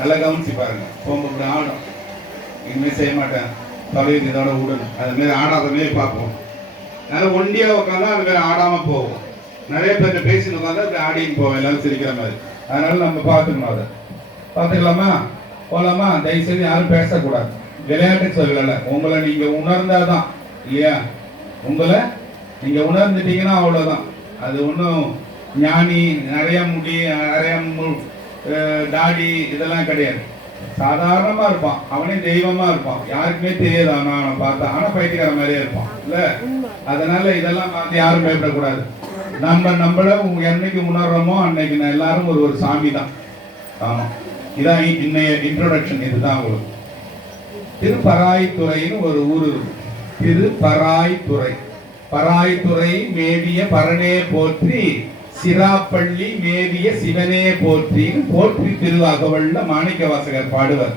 நல்லா கவனிச்சு பாருங்க. போகும்போது ஆடும், இனிமேல் செய்ய மாட்டேன், தொலைவு இதோட விடணும், அது மாரி ஆடாத மாரி பார்ப்போம். அதனால ஒண்டியாக உட்காந்தா அது மாரி ஆடாமல் போகும். நிறைய பேர் பேசிட்டு உட்காந்தா அப்படி ஆடின்னு போவோம், எல்லாரும் சிரிக்கிற மாதிரி. அதனால நம்ம பார்த்துக்கணும். அதை பார்த்துக்கலாமா? போகலாமா? தயவுசெய்து யாரும் பேசக்கூடாது. விளையாட்டுக்கு சொல்லலை, உங்களை நீங்கள் உணர்ந்தாதான் இல்லையா? உங்களை நீங்கள் உணர்ந்துட்டீங்கன்னா அவ்வளோதான். அது ஒன்றும் ஞானி, நிறைய முடி, நிறைய தாடி இதெல்லாம் கிடையாது. சாதாரணமாக இருப்பான், அவனே தெய்வமாக இருப்பான், யாருக்குமே தெரியாது. அவனை பார்த்தா ஆனால் பைத்தியக்கார மாதிரியே இருப்பான் இல்லை? அதனால இதெல்லாம் பார்த்து யாரும் பயப்படக்கூடாது. நம்மள என்னைக்கு உணர்றோமோ அன்னைக்கு எல்லாரும் ஒரு சாமி தான். ஆமாம், இதான் இன்னைய இன்ட்ரோடக்ஷன். இதுதான் உங்களுக்கு. திருப்பராய்த்துறைன்னு ஒரு ஊர் இருக்கு. திருப்பராய்த்துறை. பராய்த்துறை மேவிய பரனே போற்றி, சிராப்பள்ளி மேவிய சிவனே போற்றி போற்றி திருவாகவல்ல மாணிக்க வாசகர் பாடுவர்.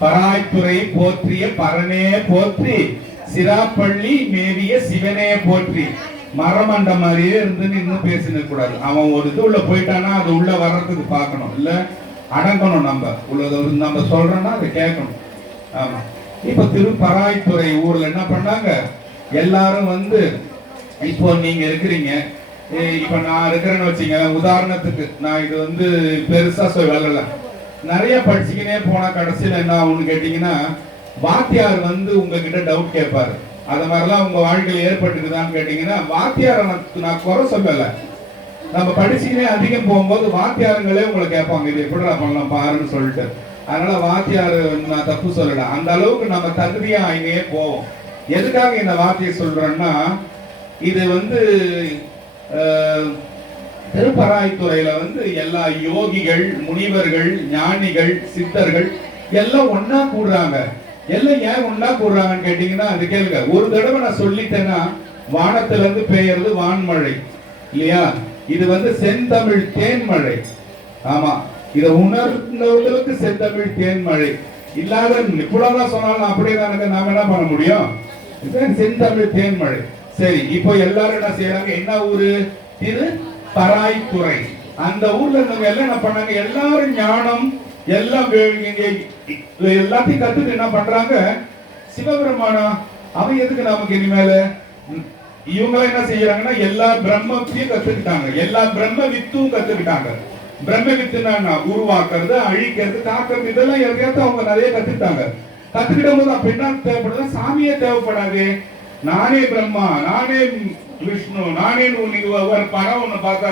பராய்த்துறை போற்றிய பரனே போற்றி, சிராப்பள்ளி மேவிய சிவனே போற்றி. மரமண்ட மாதிரியே இருந்து இன்னும் பேசின கூடாது. அவன் ஒரு இது உள்ள போயிட்டானா அது உள்ள வர்றதுக்கு பார்க்கணும், இல்ல அடங்கணும். நம்ம உள்ளத நம்ம சொல்றோம்னா அதை கேட்கணும். ஆமா. இப்ப திருப்பராய்த்துறை ஊர்ல என்ன பண்ணாங்க, எல்லாரும் வந்து இப்போ நீங்க இருக்கிறீங்க, இப்ப நான் இருக்கிறேன்னு வச்சுங்க, உதாரணத்துக்கு நான் இது வந்து பெருசா சொல்லல, நிறைய படிச்சுக்கினே போனா கடைசியில என்ன ஆகும்னு கேட்டீங்கன்னா, வாத்தியார் வந்து உங்ககிட்ட டவுட் கேட்பாரு. அது மாதிரிலாம் உங்க வாழ்க்கையில் ஏற்பட்டுக்குதான்னு கேட்டீங்கன்னா, வாத்தியாரை நான் குறை சொல்லலை, நம்ம படிச்சுக்கினே அதிகம் போகும்போது வாத்தியாருங்களே உங்களை கேட்பாங்க, இது எப்படி பண்ணலாம் பாருன்னு சொல்லிட்டு. அதனால வாத்தியார் நான் தப்பு சொல்லல, அந்த அளவுக்கு நம்ம தகுதியா ஆகினே போவோம். எதுக்காக இந்த வார்த்தையை சொல்றேன்னா, இது வந்து திருப்பராய்த்துறையில வந்து எல்லா யோகிகள், முனிவர்கள், ஞானிகள், சித்தர்கள் எல்லாம் ஒன்னா கூடுறாங்க. எல்லாம் ஏன் ஒன்னா கூடுறாங்கன்னு கேட்டீங்கன்னா, அது கேளுங்க. ஒரு தடவை நான் சொல்லிட்டேன்னா, வானத்துல இருந்து பெய்யறது வான்மழை இல்லையா? இது வந்து செந்தமிழ் தேன்மழை. ஆமா, இதை உணர்ந்தவர்களுக்கு செந்தமிழ் தேன்மழை. இல்லாத இவ்வளவுதான் சொன்னாலும் அப்படியே தானே நாம என்ன பண்ண முடியும்? செந்தமிழ் தேன்மழை. சரி, இப்போ எல்லாரும் என்ன செய்யறாங்க? என்ன ஊரு? திருப்பராய்த்துறை. அந்த ஊர்ல இருந்தவங்க எல்லாம் என்ன பண்ணாங்க? எல்லாரும் ஞானம் எல்லாம் எல்லாத்தையும் கத்துட்டு என்ன பண்றாங்க? சிவபெருமானா அவன் எதுக்கு நமக்கு இனிமேல? இவங்க என்ன செய்யறாங்கன்னா, எல்லா பிரம்மத்தையும் கத்துக்கிட்டாங்க, எல்லா பிரம்ம வித்தும் கத்துக்கிட்டாங்க. பிரம்ம வித்துனா உருவாக்குறது, அழிக்கிறது, காக்கிறது, இதெல்லாம் எதையாவது அவங்க நிறைய கத்துக்கிட்டாங்க. கத்துக்கிட்ட போது அப்ப என்ன தேவைப்படுது? சாமியே தேவைப்படாது. நானே பிரம்மா, நானே விஷ்ணு, நானே ஒரு படம் ஒண்ணு பார்த்தா,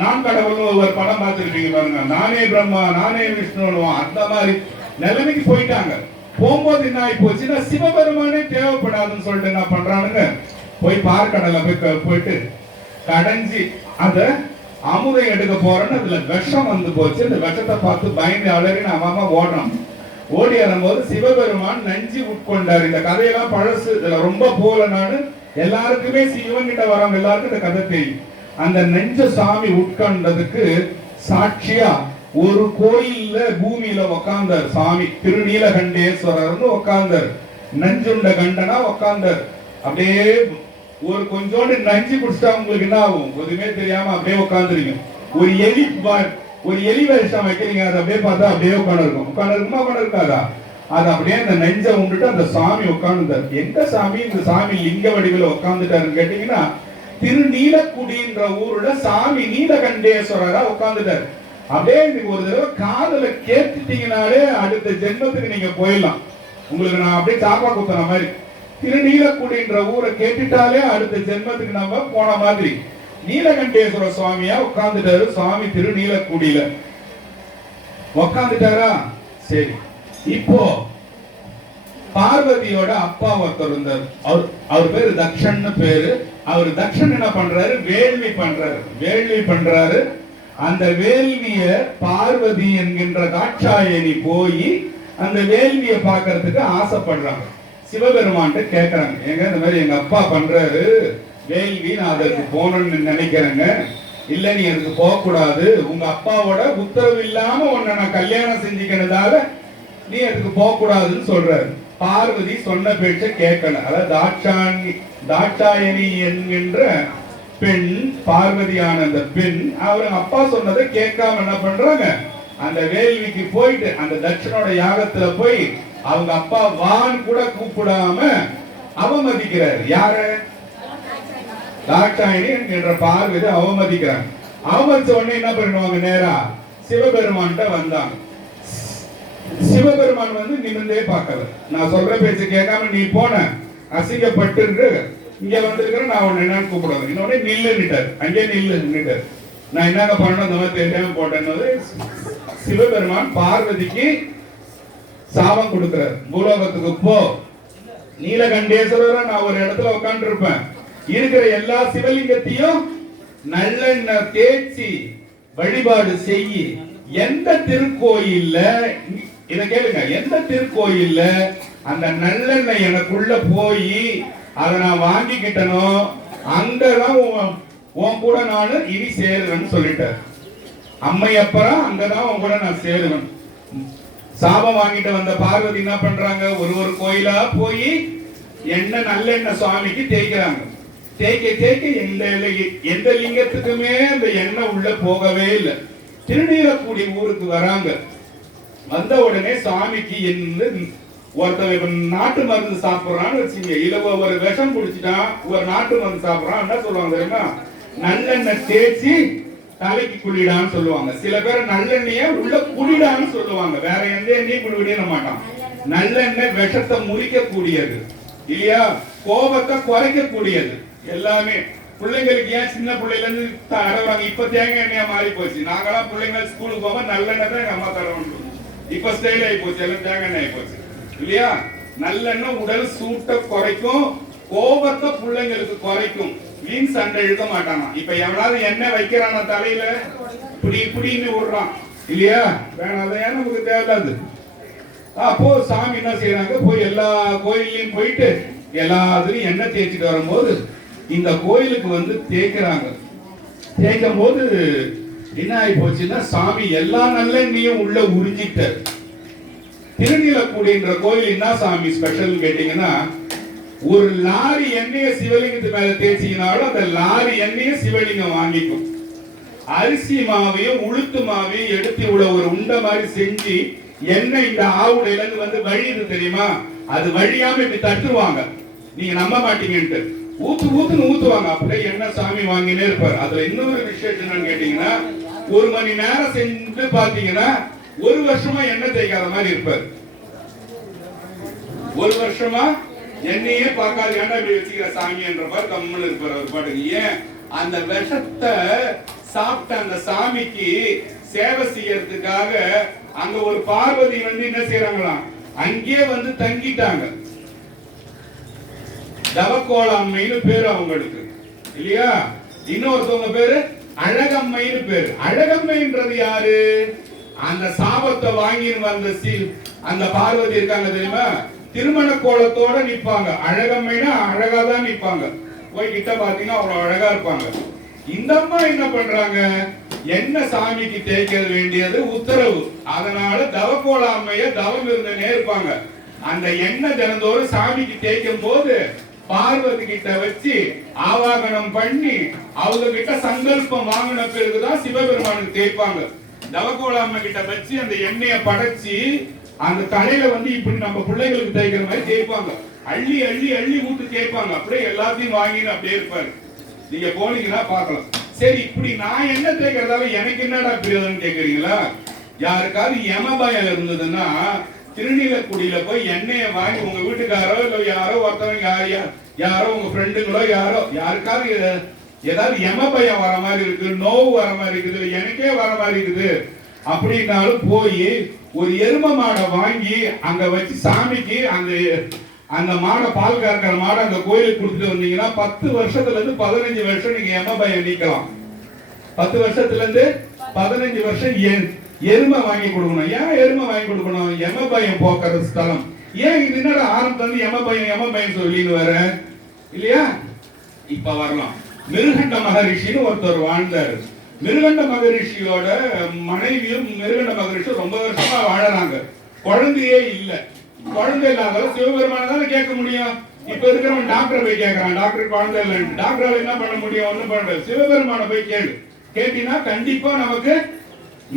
நான் கடவுள் ஒரு படம் பார்த்துருப்பீங்க பாருங்க, நானே பிரம்மா, நானே விஷ்ணு, அந்த மாதிரி நிலைமைக்கு போயிட்டாங்க. போகும்போது என்ன ஆகி போச்சுன்னா, சிவபெருமானே தேவைப்படாதுன்னு சொல்லிட்டு என்ன பண்றானுங்க, போய் பார்க்கடலை போயிட்டு கடைஞ்சி அத அமுதை எடுக்க போறேன்னு அதுல விஷம் வந்து போச்சு. அந்த விஷத்தை பார்த்து பயந்து அலறி அம்மா ஓடுறான். ஓடி வரும்போது சிவபெருமான் நஞ்சு உட்கொண்டார். இந்த கதையெல்லாம் பழசு, இதுல ரொம்ப போல நானு எல்லாருக்குமே சிவன் கிட்ட வரவங்க எல்லாருக்கும் இந்த கதை தெரியும். அந்த நெஞ்ச சாமி உட்கொண்டதுக்கு சாட்சியா ஒரு கோயில்ல பூமியில உக்காந்தார் சாமி. திருநீலகண்டேஸ்வரர் உக்காந்தார், நஞ்சுண்ட கண்டனா உக்காந்தார். அப்படியே ஒரு கொஞ்சோண்டு நஞ்சு குடிச்சா உங்களுக்கு என்ன ஆகும்? எதுவுமே தெரியாம அப்படியே உட்காந்துருங்க. ஒரு எலி வேஷம் வைக்கிறீங்க, அதை அப்படியே பார்த்தா அப்படியே உட்காந்து இருக்கும். உட்காந்து இருக்குமா? உட்காந்து இருக்காதா? அது அப்படியே அந்த நெஞ்சை உண்டுட்டு அந்த சாமி உட்காந்துட்டார். எந்த சாமி? இந்த சாமி லிங்க வடிவில் உட்காந்துட்டாருன்னு கேட்டீங்கன்னா, திருநீலக்குடின்ற ஊர்ல சாமி நீலகண்டேஸ்வரரா உட்காந்துட்டார். அப்படியே ஒரு தடவை காதல கேட்டுட்டீங்கனாலே அடுத்த ஜென்மத்துக்கு நீங்க போயிடலாம். உங்களுக்கு நான் அப்படியே சாப்பா குத்துற மாதிரி, திருநீலக்குடின்ற ஊரை கேட்டுட்டாலே அடுத்த ஜென்மத்துக்கு நம்ம போன மாதிரி. நீலகண்டேஸ்வர சுவாமியா உட்கார்ந்துட்டாரு. சுவாமி திருநீலக்குடியில உட்காந்துட்டாரா? சரி, இப்போ பார்வதியோட அப்பா ஒருத்தர் இருந்தார். அவர் பேரு தக்ஷன் பேரு. அவர் தக்ஷன் என்ன பண்றாரு? வேள்வி பண்றாரு. அந்த வேள்விய பார்வதி என்கின்ற காட்சாயணி போய் அந்த வேள்வியை பார்க்கறதுக்கு ஆசைப்படுறாங்க. சிவபெருமான் கேட்கறாங்க, எங்க இந்த மாதிரி எங்க அப்பா பண்றாரு வேள்வி, நான் அதற்கு போகணும்னு நினைக்கிறேங்க. இல்ல, நீ அதுக்கு போக கூடாது, உங்க அப்பாவோட உத்தரவு இல்லாம உன்னை நான் கல்யாணம் செஞ்சுக்கிறதால நீ அதுக்கு போக கூடாதுன்னு சொல்றாரு. பார்வதி சொன்ன பேச்ச கேட்கல. அதாவது தாட்சாயணி என்கின்ற பெண், பார்வதியான அந்த பெண், அவர் அப்பா சொன்னதை கேட்காம என்ன பண்றாங்க? அந்த வேள்விக்கு போயிட்டு அந்த தட்சனோட யாகத்துல போய் அவங்க அப்பா வான்னு கூட கூப்பிடாம அவமதிக்கிறார். யாரு? தாட்சாயணி என்ற பார்வதி அவமதிக்கிறாங்க. அவமதிச்ச உடனே என்ன பண்ணுவாங்க, நேரா சிவபெருமான்கிட்ட வந்தாங்க. சிவபெருமான் வந்து நிமிர்ந்தே பார்க்கல. நான் சொல்ற பேச்சு கேட்காம நீ போன அசிங்கப்பட்டு இங்க வந்திருக்கிற, நான் உன்னை என்னன்னு கூப்பிடுவேன். இன்னொன்னு நில்லுட்டார், அங்கே நில்லுட்டார். நான் என்னங்க பண்ணணும் அந்த மாதிரி தெரியாம போட்டேன்னு சிவபெருமான் பார்வதிக்கு சாபம் கொடுக்கிறார். பூலோகத்துக்கு போ, நீலகண்டேஸ்வரர் நான் ஒரு இடத்துல உட்கார்ந்து இருப்பேன், இருக்கிற எல்லா சிவலிங்கத்தையும் நல்லெண்ணெய் தேய்ச்சி வழிபாடு செய்ய. எந்த திருக்கோயில்ல, இத கேளுங்க, எந்த திருக்கோயில்ல அந்த நல்லெண்ணெய் எனக்குள்ள போய் அதை நான் வாங்கிக்கிட்டனோ அங்கதான் உன் கூட நான் இனி சேருவேன்னு சொல்லிட்டார். அம்மையப்பறம் அங்கதான் உன் கூட நான் சேருவேன். சாபம் வாங்கிட்டு வந்த பார்வதி என்ன பண்றாங்க, ஒரு கோயிலா போய் எண்ணெய் நல்லெண்ணெய் சுவாமிக்கு தேய்க்கிறாங்க. தேய்க்க தேய்க்க எந்த லிங்கத்துக்குமே அந்த எண்ணெய் உள்ள போகவே இல்லை. திருநீலக்குடி ஊருக்கு வராங்க. வந்த உடனே சுவாமிக்கு ஒருத்தன் நாட்டு மருந்து சாப்பிடுறான்னு வச்சுங்க, இல்ல ஒரு விஷம் குடிச்சுட்டான், ஒரு நாட்டு மருந்து சாப்பிடுறான், என்ன சொல்லுவாங்க தெரியுமா, நல்லெண்ணெய் தேய்ச்சி தலைக்கு குளிடான்னு சொல்லுவாங்க. சில பேர் நல்லெண்ணெய உள்ள குளிடான்னு சொல்லுவாங்க. வேற எந்த எண்ணெயும் குளிட மாட்டான். நல்லெண்ணெய் விஷத்தை முறிக்க கூடியது இல்லையா, கோபத்தை குறைக்க கூடியது. எல்லாமே பிள்ளைங்களுக்கு ஏன் சின்ன பிள்ளைல இருந்து தடவாங்க. இப்ப தேங்காய் எண்ணெயா மாறி போச்சு. நாங்களாம் பிள்ளைங்க ஸ்கூலுக்கு போக நல்லெண்ணெய் தான் எங்க அம்மா தடவை. இப்ப ஸ்டைல் ஆகி போச்சு, எல்லாம் தேங்காய் எண்ணெய் ஆகி போச்சு இல்லையா. நல்லெண்ணெய் உடல் சூட்டை குறைக்கும், கோபத்தை பிள்ளைங்களுக்கு குறைக்கும். மீன் சண்டை எழுத மாட்டானா. இப்ப எவனாவது எண்ணெய் வைக்கிறான தலையில இப்படின்னு விடுறான் இல்லையா, வேணாதான் நமக்கு தேவையில்லாது. அப்போ சாமி என்ன செய்யறாங்க, போய் எல்லா கோயிலையும் போயிட்டு எல்லாத்துலயும் எண்ணெய் தேய்ச்சிட்டு வரும்போது இந்த கோயிலுக்கு வந்து தேய்க்கிறாங்க. தேய்க்கும் போது என்ன ஆகி போச்சுன்னா, சாமி எல்லா நல்லெண்ணையும் உள்ள உறிஞ்சிட்டார். திருநீலக்குடின்ற கோயில் என்ன சாமி ஸ்பெஷல் கேட்டீங்கன்னா, ஒரு லாரி எண்ணெய சிவலிங்கத்து மேல தேய்ச்சினாலும் அந்த லாரி எண்ணெய சிவலிங்கம் வாங்கிக்கும். அரிசி மாவையும் உளுத்து மாவையும் எடுத்து இவ்வளவு ஒரு உண்டை மாதிரி செஞ்சு எண்ணெய் இந்த ஆவுடையில இருந்து வந்து வழியுது தெரியுமா, அது வழியாம இப்படி தட்டுவாங்க. நீங்க நம்ப மாட்டீங்கன்ட்டு ஊத்துன்னு ஊத்துவாங்க. அப்படியே எண்ணெய் சாமி வாங்கினே இருப்பாரு. அதுல இன்னொரு விஷயம் என்னன்னு கேட்டீங்கன்னா, 1 மணி நேரம் செஞ்சு பாத்தீங்கன்னா 1 வருஷமா எண்ணெய் தேய்க்காத மாதிரி இருப்பாரு. 1 வருஷமா என்னையே பார்க்காது, ஏன்டா இப்படி வச்சுக்கிற சாமி என்ற மாதிரி கம்மல் இருப்பார் அவர் பாட்டுக்கு. ஏன், அந்த விஷத்தை சாப்பிட்ட அந்த சாமிக்கு சேவை செய்யறதுக்காக அங்க ஒரு பார்வதி வந்து என்ன செய்யறாங்களாம், அங்கே வந்து தங்கிட்டாங்க. தவக்கோளாம்மைன்னு பேரு அவங்களுக்கு இல்லையா. இன்னொருத்தவங்க பேரு அழகம்மைன்னு பேரு. அழகம்மைன்றது யாரு, அந்த சாபத்தை வாங்கின்னு வந்த அந்த பார்வதி இருக்காங்க தெரியுமா, திருமண கோலத்தோட நிப்பாங்க. அழகம்மைனா அழகாதான் நிப்பாங்க. போய் கிட்ட பாத்தீங்கன்னா அவ்வளவு அழகா இருப்பாங்க. இந்த அம்மா என்ன பண்றாங்க, என்ன சாமிக்கு தேய்க்க வேண்டியது உத்தரவு. அதனால தவக்கோளாமைய தவம் இருந்தே இருப்பாங்க. அந்த எண்ணெய் தினந்தோறும் சாமிக்கு தேய்க்கும் போது பார்வதி கிட்ட வச்சு ஆவாகனம் பண்ணி அவங்க கிட்ட சங்கல்பம் வாங்கின பிறகுதான் சிவபெருமானுக்கு தேய்ப்பாங்க. தவக்கோளாமை கிட்ட வச்சு அந்த எண்ணெயை படைச்சு அந்த தலையில வந்து இப்படி நம்ம பிள்ளைகளுக்கு தேய்க்கிற மாதிரி தேய்ப்பாங்க. அள்ளி அள்ளி அள்ளி ஊட்டு தேய்ப்பாங்க. அப்படியே எல்லாத்தையும் வாங்கின்னு அப்படியே இருப்பாரு. நீங்க போனீங்கன்னா பாக்கலாம். சரி, இப்படி நான் என்ன தேய்க்கிறதால எனக்கு என்னடா பிரியோதனம் கேக்குறீங்களா? யாருக்காவது யமபயம் இருந்ததுன்னா திருநீலக்குடியில போய் எண்ணெயை வாங்கி உங்க வீட்டுக்காரோ இல்ல யாரோ ஒருத்தவங்க யாரோ உங்க ஃப்ரெண்டுங்களோ யாருக்காவது ஏதாவது யமபயம் வர மாதிரி இருக்கு, நோவு வர மாதிரி இருக்குது, எனக்கே வர மாதிரி இருக்குது அப்படின்னாலும் போய் ஒரு எரும மாடை வாங்கி அங்க வச்சு சாமிக்கு அந்த மாடை பால் கறக்கிற மாடை அந்த கோயிலுக்கு கொடுத்துட்டு வந்தீங்கன்னா 10 வருஷத்துல இருந்து 15 வருஷம் நீங்க யமபயம் நீக்கலாம். 10 வருஷத்துல இருந்து 15 வருஷம் எருமை வாங்கி கொடுக்கணும். ஏன் எருமை வாங்கி கொடுக்கணும்? யமபயம் போக்குறது ஸ்தலம். ஏன் இது என்னடா ஆரம்பத்துல இருந்து யமபயம் சொல்லின்னு வர இல்லையா? இப்ப வரலாம். மிருகண்ட மகரிஷின்னு ஒருத்தர் வாழ்ந்தாரு. மிருகண்ட மகரிஷியோட மனைவியும் மிருகண்ட மகரிஷி ரொம்ப வருஷமா வாழறாங்க. குழந்தையே இல்ல. குழந்தை இல்லாத சிவபெருமான தானே கேட்க முடியும். இப்ப இருக்கிறவன் டாக்டர் போய் கேட்கறான், டாக்டர் குழந்தை இல்லை, டாக்டரால என்ன பண்ண முடியும்? ஒண்ணும் பண்ண. சிவபெருமான போய் கேளு, கேட்டீங்கன்னா கண்டிப்பா நமக்கு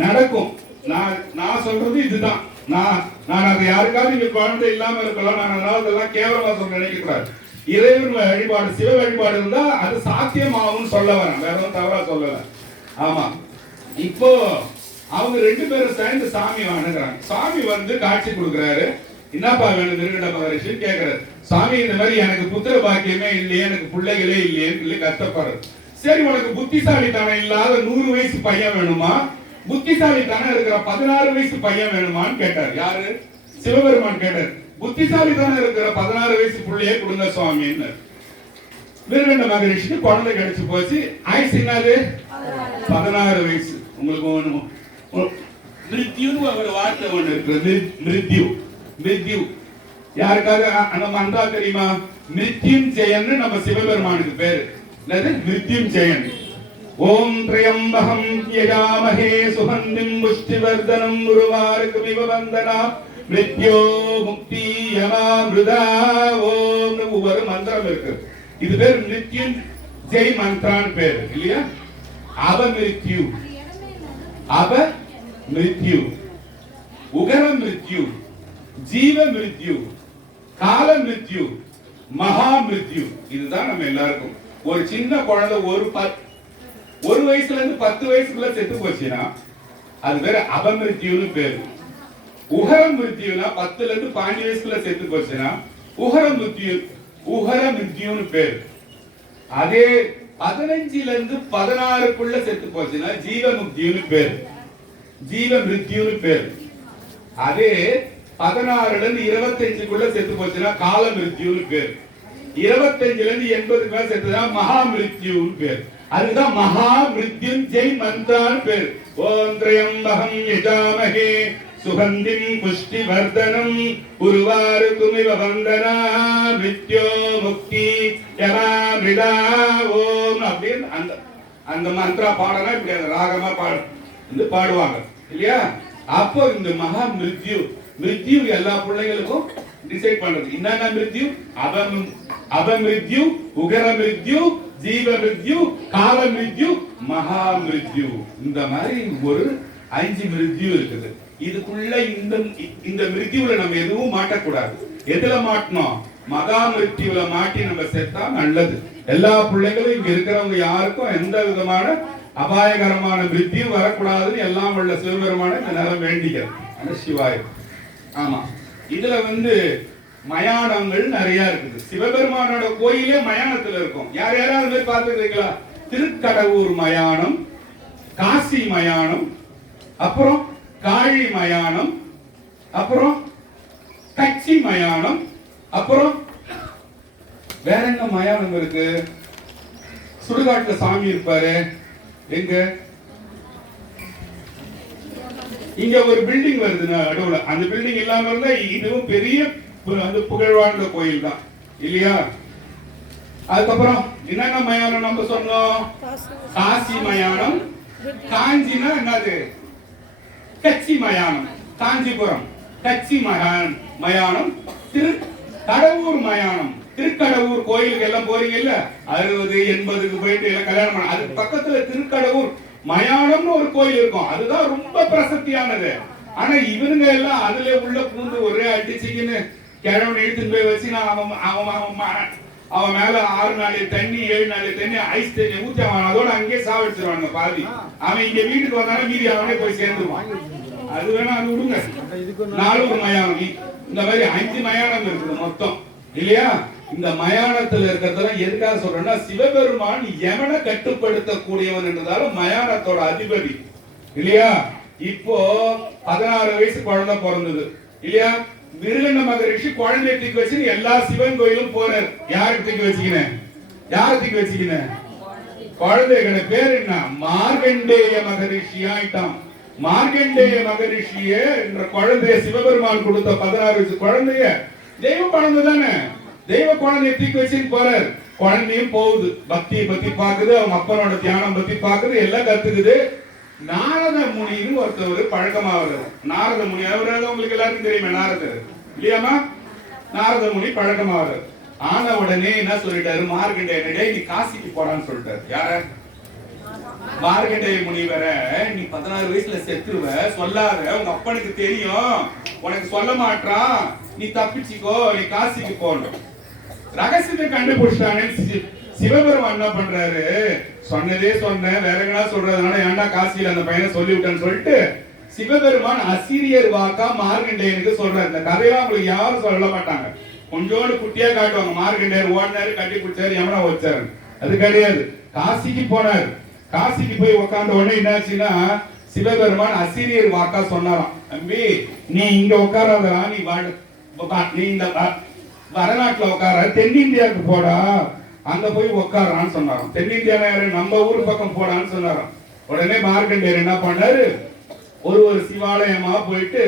நடக்கும். நான் சொல்றது இதுதான். நான் அது யாருக்காவது இங்க குழந்தை இல்லாம இருக்கலாம், நான் அதெல்லாம் கேவலமா சொல்ல நினைக்க கூடாது. இறைவன் வழிபாடு, சிவ வழிபாடு இருந்தா அது சாத்தியமாகும்னு சொல்ல வரேன், வேற எதுவும் தவறா சொல்லல. ஆமா, இப்போ அவங்க 2 பேரும் சேர்ந்து சாமி வணங்குறாங்க. சாமி வந்து காட்சி கொடுக்குறாரு. என்னப்பா வேணும் மிருகண்ட மகரிஷி கேட்கிறாரு. சாமி, இந்த மாதிரி எனக்கு புத்திர பாக்கியமே இல்லையே, எனக்கு பிள்ளைகளே இல்லையேன்னு சொல்லி கஷ்டப்படுறாரு. சரி, உனக்கு புத்திசாலித்தனம் இல்லாத 100 வயசு பையன் வேணுமா, புத்திசாலித்தனம் இருக்கிற 16 வயசு பையன் வேணுமான்னு கேட்டார். யாரு? சிவபெருமான் கேட்டார். புத்திசாலித்தனம் இருக்கிற 16 வயசு பிள்ளையே கொடுங்க சுவாமின்னு. மிருகண்ட மகரிஷிக்கு குழந்தை கிடைச்சு போச்சு. ஆயுசு என்னது? 16 வயசு. உங்களுக்கு மிருத்யுன்னு ஒரு வார்த்தை ஒண்ணு இருக்கு, மிருத்யு. யாருக்காவது அந்த மந்தா தெரியுமா? மிருத்யுஞ்சயன் நம்ம சிவபெருமானுக்கு பேரு. என்னது? மிருத்யுஞ்சயன். ஓம் த்ரயம்பகம் யஜாமஹே சுகந்திம் புஷ்டிவர்தனம் உருவாருக்குமிவ வந்தனா மிருத்யோ முக்தி யமாமிருதா. ஓம் ஒரு மந்திரம் இருக்கு, இது பேர் மிருத்யுஞ்சய் மந்திரான்னு பேரு இல்லையா? அபமிருத்யு, அபமிருத்யு, உகர மிருத்யு, ஜீவ மிருத்யு, கால மிருத்யு, மகா மிருத்யு. இதுதான் நம்ம எல்லாருக்கும். ஒரு சின்ன குழந்தை ஒரு வயசுல இருந்து 10 வயசுக்குள்ள செத்து போச்சுன்னா அது பேரு அபமிருத்யுன்னு பேரு. உகர மிருத்யுனா 10ல இருந்து 15 வயசுக்குள்ள செத்து போச்சுன்னா உகர மிருத்யுன்னு பேரு. அதே 15ல இருந்து 16க்குள்ள செத்து போச்சுன்னா ஜீவ முக்தின்னு பேரு, ஜீவ மிருத்யுன்னு பேரு. அதே 16ல இருந்து 25க்குள்ள செத்து போச்சுன்னா கால மிருத்யுன்னு பேரு. 25ல இருந்து 80க்கு மேல செத்துனா மகா மிருத்யுன்னு பேரு. அதுதான் மகா மிருத்யுஞ்சய் மந்திரான்னு பேரு. ஓம் த்ரயம்பகம் யஜாமஹே சுகந்திம் புஷ்டிவர்தனம் உருவாருக்குமிவ வந்தனா மிருத்யோ முக்தி யமாமிருதா. ஓம் அப்படின்னு அந்த மந்திரா பாடனா இப்படி அந்த ராகமா பாடுவாங்க இல்லையா? அப்போ இந்த மகா மிருத்யு எல்லா பிள்ளைகளுக்கும் டிசைட் பண்றது. என்னென்ன மிருத்யு? அபமிருத்யு, உகர மிருத்யு, ஜீவ மிருத்யு, கால மிருத்யு, மகா மிருத்யு. இந்த மாதிரி ஒரு 5 மிருத்யு இருக்குது. இதுக்குள்ள இந்த மிருத்யுல நம்ம எதுவும் மாட்டக்கூடாது. எதுல மாட்டணும்? மகா மிருத்யுல மாட்டி நம்ம செத்தா நல்லது. எல்லா பிள்ளைகளும் இங்க இருக்கிறவங்க யாருக்கும் எந்த விதமான அபாயகரமான மிருத்யு வரக்கூடாதுன்னு எல்லாம் உள்ள சிவபெருமான இந்த நேரம் வேண்டிக்கிறேன். சிவாய். ஆமா, இதுல வந்து மயானங்கள் நிறைய இருக்குது. சிவபெருமானோட கோயிலே மயானத்துல இருக்கும். யாராவது பார்த்துருக்கீங்களா? திருக்கடவுர் மயானம், காசி மயானம், அப்புறம் காழி மயானம், அப்புறம் கச்சி மயானம், அப்புறம் வேற என்ன மயானம் இருக்கு? சுடுகாட்டுல சாமி இருப்பாரு. எங்க? இங்க ஒரு பில்டிங் வருது நடுவுல. அந்த பில்டிங் இல்லாம இருந்தா இதுவும் பெரிய புகழ்வாழ்ந்த கோயில் தான் இல்லையா? அதுக்கப்புறம் என்னென்ன மயானம் நம்ம சொன்னோம்? காசி மயானம். காஞ்சினா என்னது? கச்சி மயானம், காஞ்சிபுரம். கச்சி மயானம். திருக்கடவுர் மயானம். திருக்கடவுர் கோயிலுக்கு எல்லாம் போறீங்க இல்ல, 60 80க்கு போயிட்டு எல்லாம் கல்யாணம் பண்ண, அதுக்கு பக்கத்துல திருக்கடவுர் மயானம்னு ஒரு கோயில் இருக்கும். அதுதான் ரொம்ப பிரசித்தியானது. ஆனா இவனுங்க எல்லாம் அதுல உள்ள பூந்து ஒரே அடிச்சுக்கின்னு கிழவன் இழுத்துன்னு போய் வச்சு அவன் மேல 6 நாள் தண்ணி 7 நாள் தண்ணி ஐஸ் தண்ணி ஊத்தி அவன் அதோட அங்கேயே சாவடிச்சிருவாங்க பாதி. அவன் இங்க வீட்டுக்கு வந்தாலும் மீதி அவனே போய் சேர்ந்துருவான். அது வேணா அது விடுங்க. 4 மயானம், இந்த மாதிரி 5 மயானம் இருக்குது மொத்தம் இல்லையா? இந்த மயானத்துல இருக்கிறதெல்லாம் எதுக்காக சொல்றேன்னா, சிவபெருமான் யமனை கட்டுப்படுத்தக்கூடியவன் என்றதால மயானத்தோட அதிபதி இல்லையா? இப்போ 16 வயசு குழந்தை பிறந்தது இல்லையா? மிருகண்ட மகரிஷி குழந்தைய தூக்கி வச்சு எல்லா சிவன் கோயிலும் போறாரு. யாருக்கு தூக்கி வச்சுக்கினேன்? யாரை தூக்கி வச்சுக்கினேன்? குழந்தைகள பேர் என்ன? மார்கண்டேய மகரிஷி ஆயிட்டான். மார்கண்டேய மகரிஷிய என்ற குழந்தைய சிவபெருமான் கொடுத்த 16 வயசு குழந்தைய தெய்வ குழந்தை தானே, தெய்வ குழந்தைய தூக்கி வச்சுன்னு போறாரு. குழந்தையும் போகுது, பக்தியை பத்தி பாக்குது, அவங்க அப்பனோட தியானம் பத்தி பாக்குது, எல்லாம் கத்துக்குது. நாரத முனின்னு ஒருத்தவர் பழக்கமாவது. நாரத முனி அவரால் உங்களுக்கு எல்லாருக்கும் தெரியுமே, நாரதர் இல்லையாமா? நாரத முனி பழக்கமாவது. ஆன உடனே என்ன சொல்லிட்டாரு? மார்கண்டேயனே நீ காசிக்கு போறான்னு சொல்லிட்டாரு. யார? மார்க்கண்டேய முனிவரை, நீ 16 வயசுல செத்துருவ, சொல்லாத, உங்க அப்பனுக்கு தெரியும், உனக்கு சொல்ல மாட்டான், நீ தப்பிச்சுக்கோ, நீ காசிக்கு போகணும். ரகசியத்தை கண்டுபிடிச்சானே சிவபெருமான் என்ன பண்றாரு, சொன்னதே சொன்னேன், வேற எங்கடா சொல்றதுனால ஏன்டா காசியில அந்த பையனை சொல்லி விட்டேன்னு சொல்லிட்டு சிவபெருமான் அசீரியர் வாக்கா மார்க்கண்டேயனுக்கு சொல்றாரு. இந்த கதையெல்லாம் உங்களுக்கு யாரும் சொல்ல மாட்டாங்க, கொஞ்சோண்டு குட்டியா காட்டுவாங்க. மார்க்கண்டேயர் ஓடினாரு, கட்டி பிடிச்சாரு, யமனா வச்சாரு. அது கிடையாது. காசிக்கு போனாரு. காசிக்கு போய் உட்கார்ந்த உடனே என்னாச்சுன்னா சிவபெருமான் அசீரியர் வாக்கா சொன்னாராம், தம்பி நீ இங்க உட்காராதா, நீ இந்த வடநாட்டுல உட்கார, தென்னிந்தியாவுக்கு போடா, அங்க போய் உட்காரான்னு சொன்னாராம். தென்னிந்தியா நம்ம ஊர் பக்கம் போடான்னு சொன்னாராம். உடனே மார்க்கண்டேயர் என்ன பண்ணாரு, ஒரு சிவாலயமா போயிட்டு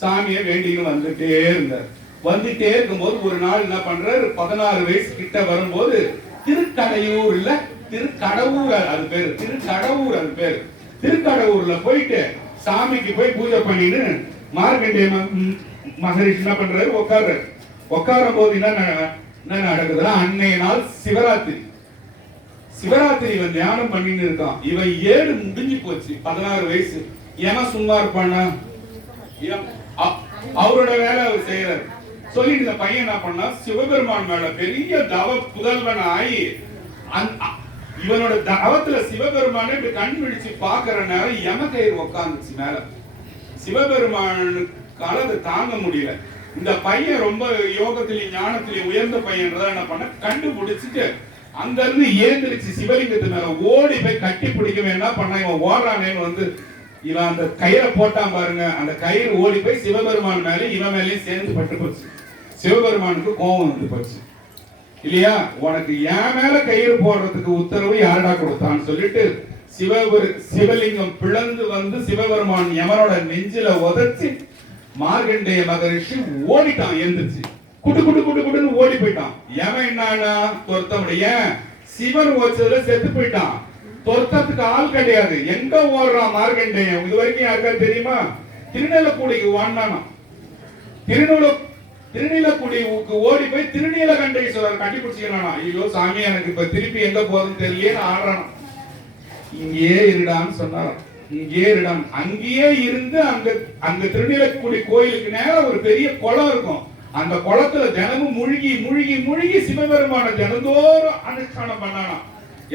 சாமியை வேண்டின்னு வந்துட்டே இருந்தார். வந்துட்டே இருக்கும்போது ஒரு நாள் என்ன பண்றாரு, 16 வயசு கிட்ட வரும்போது திருக்கடையூர் இல்ல திருக்கடவுர், அது பேரு திருக்கடவுர், அது பேரு திருக்கடவுர்ல போயிட்டு சாமிக்கு போய் பூஜை பண்ணின்னு மார்க்கண்டேய மகரிஷி என்ன பண்றாரு, உட்கார்றாரு. உட்காரும் போது என்ன நடக்குதுன்னா, அன்னைய நாள் சிவராத்திரி. சிவராத்திரி இவன் தியானம் பண்ணின்னு இருக்கான். இவன் 7 முடிஞ்சு போச்சு, 16 வயசு. ஏன்னா சும்மா இருப்பானா, அவரோட வேலை அவர் செய்யறாரு. சொல்லிட்டு இந்த பையன் என்ன பண்ணா, சிவபெருமான் மேல பெரிய தவ புதல்வன் ஆகி இவனோட தவத்துல சிவபெருமான இப்படி கண் விழிச்சு பாக்குற நேரம் யமகயிறு உட்காந்துச்சு மேல. சிவபெருமானுக்கால அதை தாங்க முடியல. இந்த பையன் ரொம்ப யோகத்திலையும் ஞானத்திலையும் உயர்ந்த பையன்றத என்ன பண்ண கண்டுபிடிச்சிட்டு அங்க இருந்து ஏந்திரிச்சு சிவலிங்கத்து மேல ஓடி போய் கட்டி பிடிக்க என்ன பண்ண, இவன் ஓடுறானேன்னு வந்து இவன் அந்த கயிறை போட்டான் பாருங்க, அந்த கயிறு ஓடி போய் சிவபெருமான் மேல இவன் மேலேயும் சேர்ந்து பட்டு போச்சு. சிவபெருமானுக்கு கோபம் வந்து போச்சு இல்லையா, உனக்கு என் மேல கயிறு போடுறதுக்கு உத்தரவு யாரடா கொடுத்தான்னு சொல்லிட்டு சிவலிங்கம் பிளந்து வந்து சிவபெருமான் யமனோட நெஞ்சில உதச்சி மார்க்கண்டேய மகரிஷி ஓடிட்டான். எந்திரிச்சு குட்டு குட்டு குட்டு குட்டுன்னு ஓடி போயிட்டான். யமன் என்னன்னா துரத்தமுடைய சிவன் ஓச்சதுல செத்து போயிட்டான். துரத்தத்துக்கு ஆள் கிடையாது. எங்க ஓடுறான் மார்க்கண்டேயம், இது வரைக்கும் யாருக்காவது தெரியுமா? திருநெல்வேலிக்கு ஓடினானா, திருநீலக்குடிக்கு ஓடி போய் திருநீலகண்டேஸ்வரர் கட்டி பிடிச்சிக்கிறானா. ஐயோ சாமி எனக்கு இப்ப திருப்பி எங்க போறதுன்னு தெரியல ஆடுறானா. இங்கே இருடான்னு சொன்னாராம். இங்கே இருடான். அங்கேயே இருந்து அங்க திருநீலக்குடி கோயிலுக்கு நேரம் ஒரு பெரிய குளம் இருக்கும். அந்த குளத்துல தினமும் மூழ்கி மூழ்கி மூழ்கி சிவபெருமான தினந்தோறும் அனுஷ்டானம் பண்ணானா.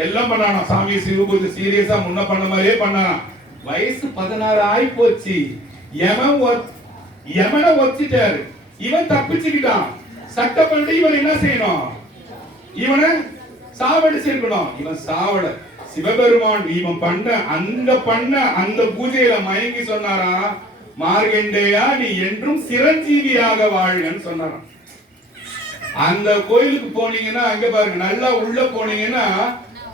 எல்லாம் பண்ணானா. சாமி சிவபூஜை சீரியஸா முன்ன பண்ண மாதிரியே பண்ணானா. வயசு 16 ஆகி போச்சு. யமனை வச்சிட்டாரு. இவன் தப்பிச்சுக்கிட்டான். சட்டப்படி இவன் என்ன செய்யணும், இவனை சாவடிச்சிருக்கணும். இவன் சாவட. சிவபெருமான் இவன் பண்ண அந்த பூஜையில மயங்கி சொன்னாரா, மார்க்கண்டேயா நீ என்றும் சிரஞ்சீவியாக வாழ்கன்னு சொன்னாராம். அந்த கோயிலுக்கு போனீங்கன்னா அங்க பாருங்க, நல்லா உள்ள போனீங்கன்னா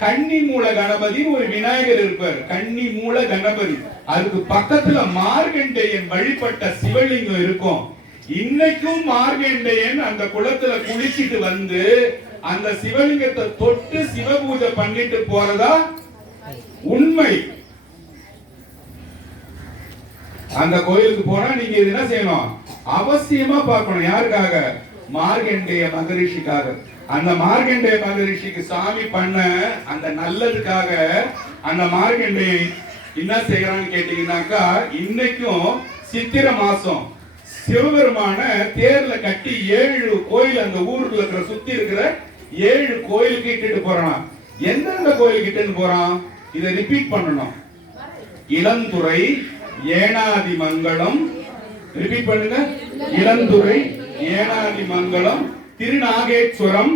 கன்னி மூல கணபதி ஒரு விநாயகர் இருப்பார். கன்னி மூல கணபதி, அதுக்கு பக்கத்துல மார்க்கண்டேயன் வழிபட்ட சிவலிங்கம் இருக்கும். இன்னைக்கும் மார்க்கண்டேயன் அந்த குளத்துல குளிச்சிட்டு வந்து அந்த சிவலிங்கத்தை தொட்டு சிவபூஜை பண்ணிட்டு போறதா உண்மை. அந்த கோயிலுக்கு போனா நீங்க என்ன செய்யணும், அவசியமா பார்க்கணும். யாருக்காக? மார்க்கண்டேய மகரிஷிக்காக. அந்த மார்க்கண்டேய மகரிஷிக்கு சாமி பண்ண அந்த நல்லதுக்காக அந்த மார்க்கண்டேய என்ன செய்யறான்னு கேட்டீங்கன்னாக்கா, இன்னைக்கும் சித்திர மாசம் சிவபெருமான தேர்ல கட்டி 7 கோயில் அந்த ஊர்ல இருக்கிற சுத்தி இருக்கிற 7 கோயிலுக்கு இட்டுட்டு போறான். எந்தெந்த கோயிலுக்கு இட்டுட்டு போறான் இதை ரிப்பீட் பண்ணணும். இளந்துறை, ஏனாதி மங்கலம், ரிப்பீட் பண்ணுங்க. இளந்துறை, ஏனாதி மங்கலம், திருநாகேஸ்வரம்,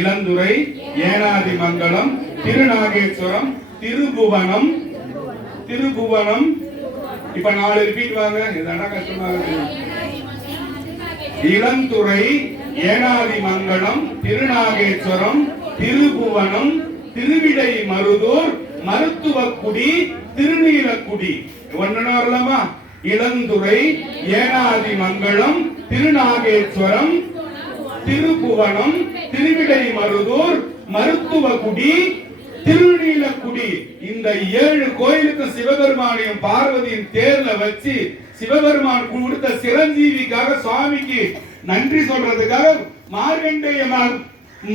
இளந்துறை, ஏனாதி மங்கலம், திருநாகேஸ்வரம், திருபுவனம். இப்ப 4 ரிப்பீட் வாங்க. இதெல்லாம் கஷ்டமா இருக்கு. இளந்துறை, ஏனாதி மங்கலம், திருநாகேஸ்வரம், திருபுவனம், திருவிடை மருதூர், மருத்துவக்குடி, திருநீலக்குடி. ஒன்னு வரலாமா? இளந்துறை, ஏனாதி மங்கலம், திருநாகேஸ்வரம், திருபுவனம், திருவிடை மருதூர், மருத்துவக்குடி, திருநீலக்குடி. இந்த 7 கோயிலுக்கு சிவபெருமானையும் பார்வதியும் தேர்ல வச்சு சிவபெருமான் கொடுத்த சிரஞ்சீவிக்காக சுவாமிக்கு நன்றி சொல்றதுக்காக மார்க்கண்டேய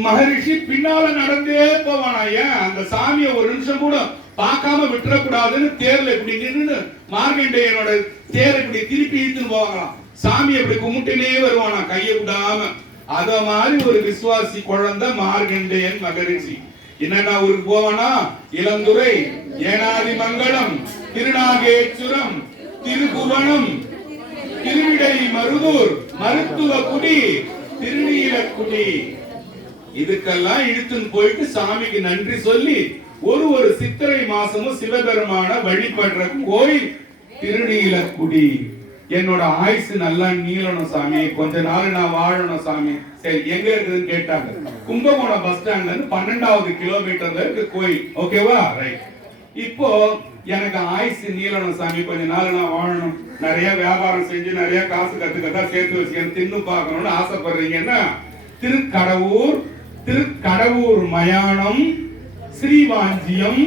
மகரிஷி பின்னால நடந்தே போவானா. ஏன் அந்த சாமியை ஒரு நிமிஷம் கூட பார்க்காம விட்டுறக்கூடாதுன்னு தேர்ல இப்படி நின்று மார்கண்டேயனோட தேரை இப்படி திருப்பி இழுத்துன்னு போவாங்களாம். சாமி இப்படி கும்பிட்டுனே வருவானா கையை விடாம. அத மாதிரி ஒரு விசுவாசி குழந்தை மார்கண்டேயன் மகரிஷி. என்னன்னா ஊருக்கு போவானா, இளந்துரை, ஏனாதி மங்கலம், திருநாகேச்சுரம், திருபுவனம், திருவிடை மருதூர், மருத்துவ குடி, திருநீலக்குடி, இதுக்கெல்லாம் இழுத்துன்னு போயிட்டு சாமிக்கு நன்றி சொல்லி ஒரு சித்திரை மாசமும் சிவபெருமான வழிபடுற கோயில் திருநீலக்குடி. என்னோட ஆயுசு நல்லா நீளணும் சாமி, கொஞ்ச நாள் நான் வாழணும் சாமி. சரி, எங்க இருக்குதுன்னு கேட்டாங்க. கும்பகோணம் பஸ் ஸ்டாண்ட்ல இருந்து 12வது கிலோமீட்டர்ல இருக்கு கோயில். ஓகேவா? ரைட். இப்போ எனக்கு ஆயுசு நீளணும் சாமி, கொஞ்ச நாள் நான் வாழணும், நிறைய வியாபாரம் செஞ்சு நிறைய காசு கத்துக்கதான் சேர்த்து வச்சுக்கணும், தின்னு பார்க்கணும்னு ஆசைப்படுறீங்கன்னா திருக்கடவூர், திருக்கடவூர் மயானம், ஸ்ரீவாஞ்சியம்,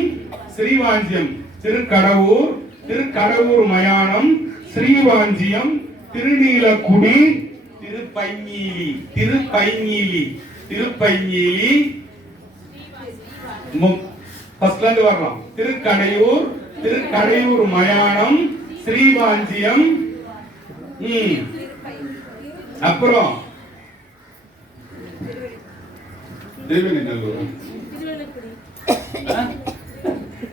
திருக்கடவூர், திருக்கடவூர் மயானம், ஸ்ரீவாஞ்சியம், திருநீலக்குடி, திருப்பைஞீலி ஃபர்ஸ்ட்ல இருந்து வரலாம். திருக்கடையூர் மயானம், ஸ்ரீவாஞ்சியம், அப்புறம்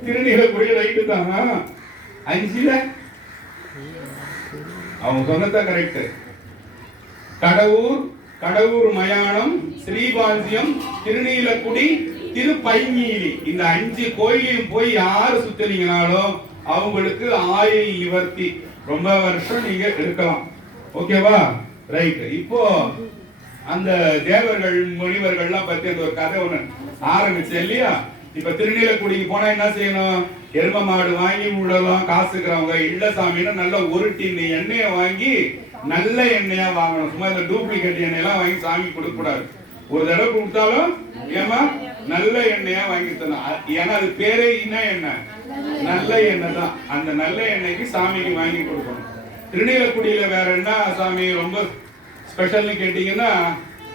திருநீலக்குடி. ரைட்டு தான். 5ல அவங்க சொன்னதான் கரெக்ட். கடவூர் மயானம், ஸ்ரீவாஞ்சியம், திருநீலக்குடி, திருப்பைஞீலி. இந்த 5 கோயிலையும் போய் யாரு சுத்தினீங்கனாலும் அவங்களுக்கு ஆயுள் நிவர்த்தி, ரொம்ப வருஷம் நீங்க இருக்கலாம். ஓகேவா? ரைட். இப்போ அந்த தேவர்கள் முனிவர்கள்லாம் பத்தி அந்த ஒரு கதை ஒண்ணு ஆரம்பிச்சு இல்லையா? இப்ப திருநீலக்குடிக்கு போனா என்ன செய்யணும்? எரும மாடு வாங்கி விடலாம். காசுக்கிறவங்க இல்ல சாமின்னு நல்ல ஒரு டின் எண்ணெயை வாங்கி நல்ல எண்ணெயா வாங்கணும். சும்மா இந்த டூப்ளிகேட் எண்ணெயெல்லாம் வாங்கி சாமி கொடுக்க கூடாது. ஒரு தடவை கொடுத்தாலும் ஏமா நல்ல எண்ணெயா வாங்கி தரணும். ஏன்னா அது பேரே என்ன எண்ணெய்? நல்ல எண்ணெய் தான். அந்த நல்ல எண்ணெய்க்கு சாமிக்கு வாங்கி கொடுக்கணும். திருநீலக்குடியில வேற என்ன சாமி ரொம்ப ஸ்பெஷல்னு கேட்டீங்கன்னா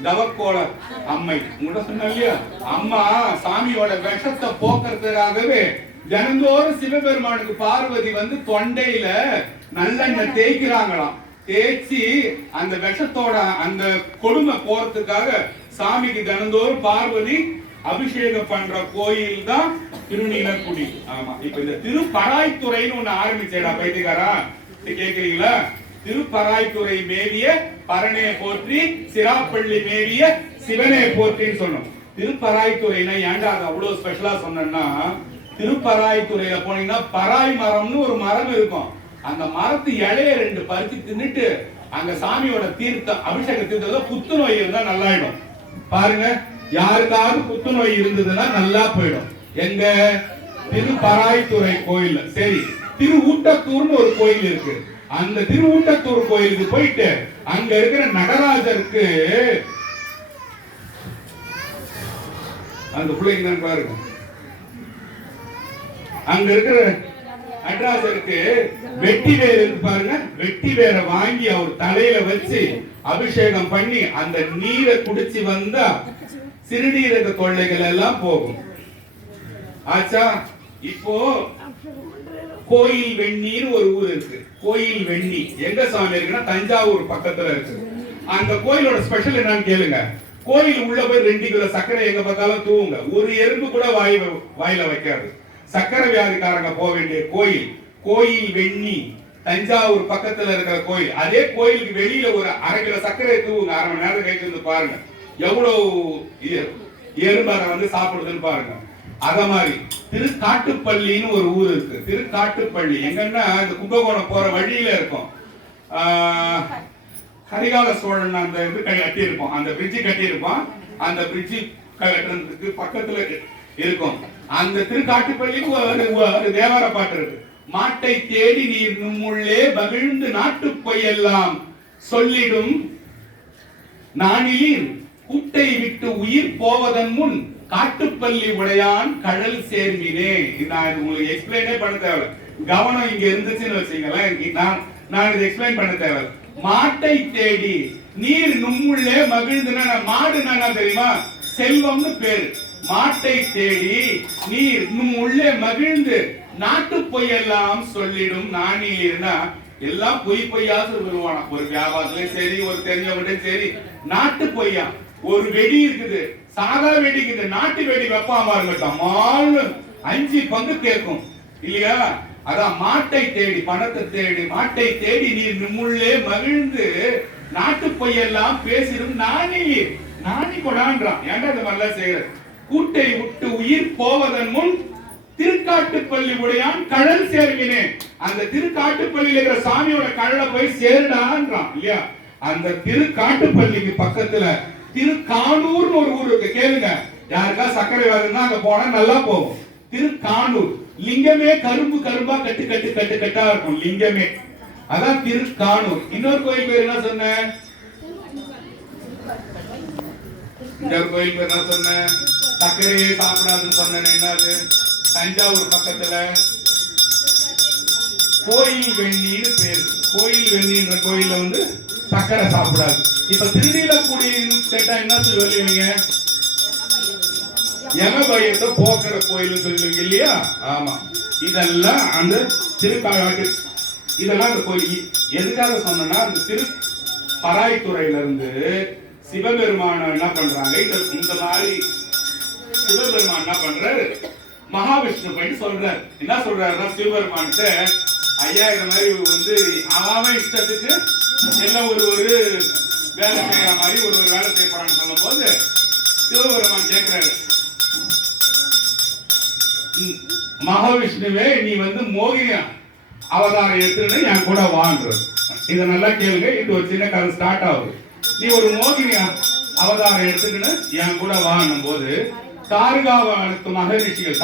தவக்கோள அம்மை. உங்கள்கிட்ட சொன்ன இல்லையா, அம்மா சாமியோட விஷத்தை போக்குறதுக்காகவே தினந்தோறும் சிவபெருமானுக்கு பார்வதி வந்து தொண்டையில நல்லெண்ணெய் தேய்க்கிறாங்களாம். தேய்ச்சி அந்த விஷத்தோட அந்த கொடுமை போறதுக்காக சாமிக்கு தினந்தோறும் பார்வதி அபிஷேகம் பண்ற கோயில் தான் திருநீலக்குடி. ஆமா. இப்ப இந்த திருப்பராய்த்துறைன்னு ஒண்ணு ஆரம்பிச்சேடா பைத்தியக்காரா, கேக்குறீங்களா? திருப்பராய்த்துறை மேவிய பரணே போற்றி, சிராப்பள்ளி மேவிய சிவனே போற்றின்னு சொன்னோம். திருப்பராய்த்துறைனா ஏன்டா அது அவ்வளவு ஸ்பெஷலா சொன்னா, திருப்பராய்த்துறையில போனீங்கன்னா பராய் மரம்னு ஒரு மரம் இருக்கும். அந்த மரத்து இலைய 2 பறிச்சு தின்னுட்டு அங்க சாமியோட தீர்த்தம், அபிஷேக தீர்த்தம், புத்துநோய் இருந்தா நல்லாயிடும். பாருங்க, யாருக்காவது புத்துநோய் இருந்ததுன்னா நல்லா போயிடும். எங்க? திருப்பராய்த்துறை கோயில். சரி, திருவூட்டத்தூர்னு ஒரு கோயில் இருக்கு. அந்த திருவூட்டத்தூர் கோயிலுக்கு போயிட்டு அங்க இருக்கிற நடராஜருக்கு அந்த பிள்ளைங்க பாருங்க, அங்க இருக்கிற நடராஜருக்கு வெட்டி வேர் இருக்கு பாருங்க. வெட்டி வேரை வாங்கி அவர் தலையில வச்சு அபிஷேகம் பண்ணி அந்த நீரை குடிச்சு வந்தா சிறுநீரக தொல்லைகள் எல்லாம் போகும். ஆச்சா? இப்போ கோயில் வெண்ணின்னு ஒரு ஊர் இருக்கு. கோயில் வெண்ணி எங்க சாமி இருக்குன்னா தஞ்சாவூர் பக்கத்துல இருக்கு. அந்த கோயிலோட ஸ்பெஷல் என்னன்னு கேளுங்க. கோயில் உள்ள போய் 2 கிலோ சர்க்கரை எங்க பார்த்தாலும் தூவுங்க. ஒரு எறும்பு கூட வாயில வைக்காது. சக்கரை வியாதிக்காரங்க போக வேண்டிய கோயில் கோயில் வெண்ணி, தஞ்சாவூர் பக்கத்துல இருக்கிற கோயில். அதே கோயிலுக்கு வெளியில ஒரு 1/2 கிலோ சர்க்கரை தூவுங்க. 1/2 மணி நேரம் கழிச்சு வந்து பாருங்க எவ்வளவு எறும்பு அதை வந்து சாப்பிடுதுன்னு பாருங்க. அத மாதிரி திருக்காட்டுப்பள்ளின்னு ஒரு ஊர் இருக்கு. திருக்காட்டுப்பள்ளி எங்கன்னா இந்த கும்பகோணம் போற வழியில இருக்கும். கரிகால சோழன் அந்த இது கட்டி இருப்போம், அந்த பிரிட்ஜ் கட்டி இருப்போம். அந்த பிரிட்ஜ் கட்டுறதுக்கு பக்கத்துல இருக்கும். அந்த திருக்காட்டுப்பள்ளிக்கு ஒரு தேவார பாட்டு இருக்கு. மாட்டை தேடி நீர் நம்முள்ளே மகிழ்ந்து நாட்டு பொய்யெல்லாம் சொல்லிடும் நானிலீர் கூட்டை விட்டு உயிர் போவதன் முன் காட்டுப்பள்ளி உடையான் கடல் சேர்மினே. நான் உங்களுக்கு எக்ஸ்பிளைனே பண்ண தேவை, கவனம் இங்க இருந்துச்சுன்னு வச்சுங்களேன். நான் இதை எக்ஸ்பிளைன் பண்ண தேவை. மாட்டை தேடி நீர் நம்முள்ளே மகிழ்ந்துனா, மாடு என்ன தெரியுமா? செல்வம்னு பேரு. மாட்டை தேடி நீர் இன்னும் உள்ளே மகிழ்ந்து நாட்டு பொய்யெல்லாம் சொல்லிடும் நாணிலிருந்தா எல்லாம் பொய்யா சொல்லுவானா. ஒரு வியாபாரத்திலயும் சரி, ஒரு தெரிஞ்சவங்கிட்ட சரி, நாட்டு பொய்யா. ஒரு வெடி இருக்குது, சாதா வெடி இருக்குது, நாட்டு வெடி வெப்பாம இருக்கட்டும் 5 பங்கு கேட்கும் இல்லையா. அதான் மாட்டை தேடி, பணத்தை தேடி, மாட்டை தேடி நீர் நம்முள்ளே மகிழ்ந்து நாட்டு பொய்யெல்லாம் பேசிடும் நாணி கொடான்றான். ஏன்டா இந்த மாதிரிலாம் செய்யற? கூட்டை விட்டு உயிர் போவதன் முன் திருக்காட்டுப்பள்ளி உடையான் கழல் சேர்வினே. அந்த திருக்காட்டுப்பள்ளியில இருக்கிற சாமியோட கழல போய் சேருடான்றான் இல்லையா. அந்த திருக்காட்டுப்பள்ளிக்கு பக்கத்துல திருக்கானூர்னு ஒரு ஊர் இருக்கு, கேளுங்க. யாருக்கா சக்கரை வியாதினா அங்க போனா நல்லா போகும். திருக்கானூர். லிங்கமே கரும்பா கட்டா இருக்கும் லிங்கமே. அதான் திருக்கானூர். இன்னொரு கோயில் பேர் என்ன சொன்ன? இன்னொரு கோயில் பேர் என்ன சொன்ன? சக்கரையே சாப்பிடாதுன்னு சொன்னேன். என்னது? தஞ்சாவூர் பக்கத்துல கோயில் வெண்ணின்னு பேரு. கோயில் வெண்ணின்ற கோயில்ல சக்கரை சாப்பிடாது. இப்ப திருநீலக்குடி கேட்டா என்ன சொல்லுவீங்க? யமபயத்தை போக்குற கோயில் சொல்லுவீங்க இல்லையா. ஆமா, இதெல்லாம் அந்த திருக்காட்டு, இதெல்லாம் அந்த கோயில். எதுக்காக சொன்னா, அந்த திரு பராய்த்துறையில இருந்து சிவபெருமான என்ன பண்றாங்க, இந்த மாதிரி சிவபெருமான் என்ன பண்றாரு, மகாவிஷ்ணு போயிட்டு சொல்றாரு. என்ன சொல்றாருன்னா, சிவபெருமான்கிட்ட ஐயா இந்த மாதிரி அவன் இஷ்டத்துக்கு எல்லாம் ஒரு வேலை செய்யற மாதிரி ஒரு வேலை செய்ய போறான்னு சொல்லும் போது சிவபெருமான் கேட்கிறாரு, மகாவிஷ்ணுவே நீ மோகினியா அவதாரம் எடுத்துன்னு என் கூட வாழ்றது. இத நல்லா கேளுங்க, இது ஒரு சின்ன கதை ஸ்டார்ட் ஆகுது. நீ ஒரு மோகினியா அவதாரம் எடுத்துக்கின்னு என் கூட வாழும் போது தாருகாவனத்து மகரிஷிகள்,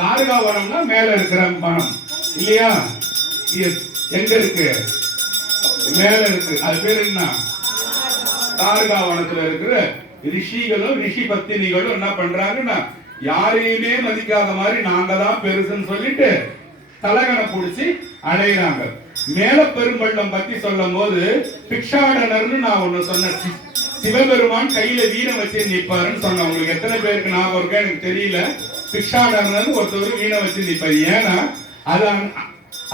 தாருகாவனம்னா மேல இருக்கிற வனம் இல்லையா, எங்க இருக்கு? மேல இருக்கு. அது பேர் என்ன? தாருகாவனத்துல இருக்கிற ரிஷிகளும் ரிஷி பத்தினிகளும் என்ன பண்றாங்கன்னா, யாரையுமே மதிக்காத மாதிரி நாங்க தான் பெருசுன்னு சொல்லிட்டு தலகனை புடிச்சு அடையிறாங்க. மேல பெரும்பள்ளம் பத்தி சொல்லும் போது பிக்ஷாடனர்னு நான் ஒண்ணு சொன்னேன். சிவபெருமான் கையில வீணை வச்சு நிற்பாருன்னு சொன்ன. உங்களுக்கு எத்தனை பேருக்கு ஞாபகம் இருக்கா எனக்கு தெரியல. பிக்ஷாடனர் ஒருத்தர் வீணை வச்சு நிற்பாரு. ஏன்னா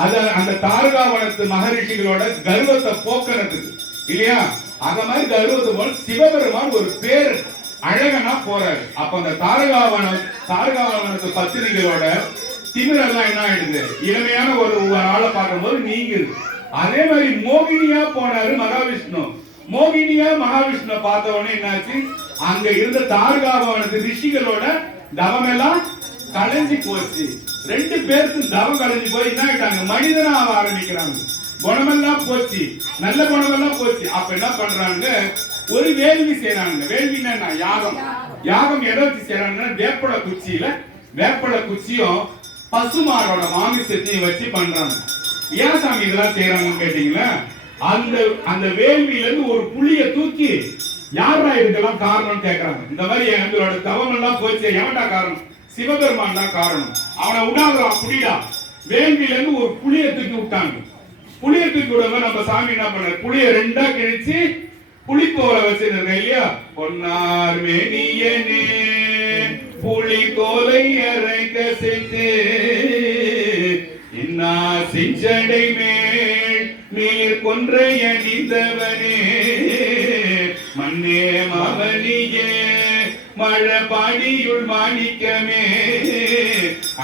அது அந்த தாரகாவனத்து மகரிஷிகளோட கர்வத்தை போக்குறதுக்கு இல்லையா. அந்த மாதிரி கர்வத்தை போல சிவபெருமான் ஒரு பேர் அழகனா போறாரு. அப்ப அந்த தாரகாவனத்து பத்திரிகைகளோட திமிரெல்லாம் என்ன ஆயிடுது, இளமையான ஒரு ஆளை பார்க்கும்போது நீங்குது. அதே மாதிரி மோகினியா போனாரு மகாவிஷ்ணு. மோகினியா மகாவிஷ்ணு பார்த்த உடனே என்னாச்சு, அங்க இருந்த தாரகாவனத்து ரிஷிகளோட தவம் எல்லாம் கலைஞ்சு போச்சு. 2 பேருக்கு தவம் கலைஞ்சு போய் என்ன ஆயிட்டாங்க, மனிதனா ஆரம்பிக்கிறாங்க. குணமெல்லாம் போச்சு, நல்ல குணமெல்லாம் போச்சு. அப்ப என்ன பண்றாங்க, ஒரு வேள்வி செய்யறாங்க. வேள்வின்னா யாகம். யாகம் எதை வச்சு செய்யறாங்கன்னா, வேப்பட குச்சியும் பசுமாரோட மாமிசத்தையும் வச்சு பண்றாங்க. ஏன் சாமி இதெல்லாம் செய்யறாங்கன்னு கேட்டீங்களா, அந்த வேள்வியில இருந்து ஒரு புளிய தூக்கி யாரா இதுக்கெல்லாம் காரணம் கேட்கறாங்க. இந்த மாதிரி எங்களோட தவம் எல்லாம் போச்சு, எவன்டா காரணம்? சிவபெருமான் தான் காரணம். அவனை விடாதா புடிடா. வேள்வியில இருந்து ஒரு புளிய தூக்கி விட்டாங்க. புளிய தூக்கி விடுங்க. நம்ம சாமி என்ன பண்ணாரு, புளிய 2ஆ கிழிச்சு புளித்தோலை வச்சிருக்க இல்லையா. பொன்னார் மேனியனே புளித்தோலை அரைக்க செய்து இன்னா செஞ்சடை மேல் நீர் கொன்றை அணிந்தவனே மண்ணே மவனியே மழை பாடியுள் மாணிக்கமே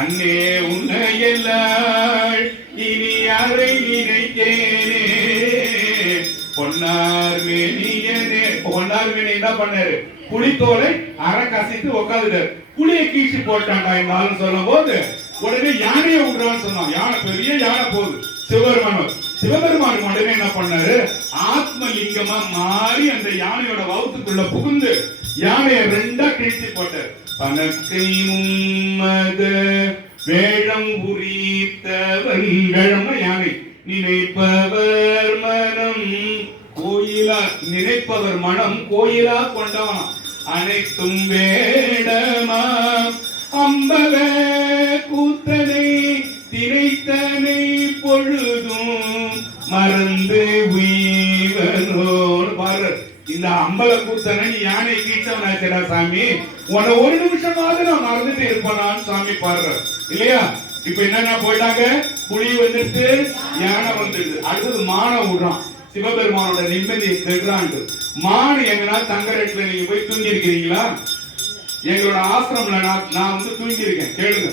அன்னே உன்னையெல்லாள் இனி யாரை நினைக்கேனே. பொன்னார் மேனியனே. பொன்னார் மேனி என்ன பண்ணாரு, புளித்தோலை அரை கசித்து உட்காந்துட்டாரு. புளியை கீழ்ச்சி போட்டாண்டா இந்த ஆளுன்னு சொல்லும் போது உடனே யானையை விடுறான்னு சொன்னான். யானை, பெரிய யானை போகுது. சிவபெருமான் உடனே என்ன பண்ணாரு, ஆத்மலிங்கமா மாறி அந்த யானையோட வவுத்துக்குள்ள புகுந்து யானையை 2ஆ கிழிச்சு போட்டார். பணக்கை மும்மத வேழம் உரித்தவன். வேழம்னா யானை. நினைப்பவர் மனம் கோயிலா, நினைப்பவர் மனம் கோயிலா கொண்டவன். அனைத்தும் வேடமா அம்பல கூத்தனை திரைத்தனை பொழுதும் மறந்து உய்வனோடு பாரு. இந்த அம்பல கூத்தனை நீ யானை கீச்சவனாச்சடா சாமி, உன்னை ஒரு நிமிஷமாவது நான் மறந்துட்டு இருப்பேனான்னு சாமி பாடுற இல்லையா? இப்ப என்னன்னா போயிட்டாங்க, புலி வந்துட்டு யானை வந்துடுது, அடுத்தது மான விடுறான். சிவபெருமானோட நிம்மதி கெடுறான்ட்டு மான் எங்கன்னா தங்கரேட்ல நீங்க போய் தூங்கி இருக்கிறீங்களா? எங்களோட ஆசிரமம்ல நான் வந்து தூங்கி இருக்கேன், கேளுங்க.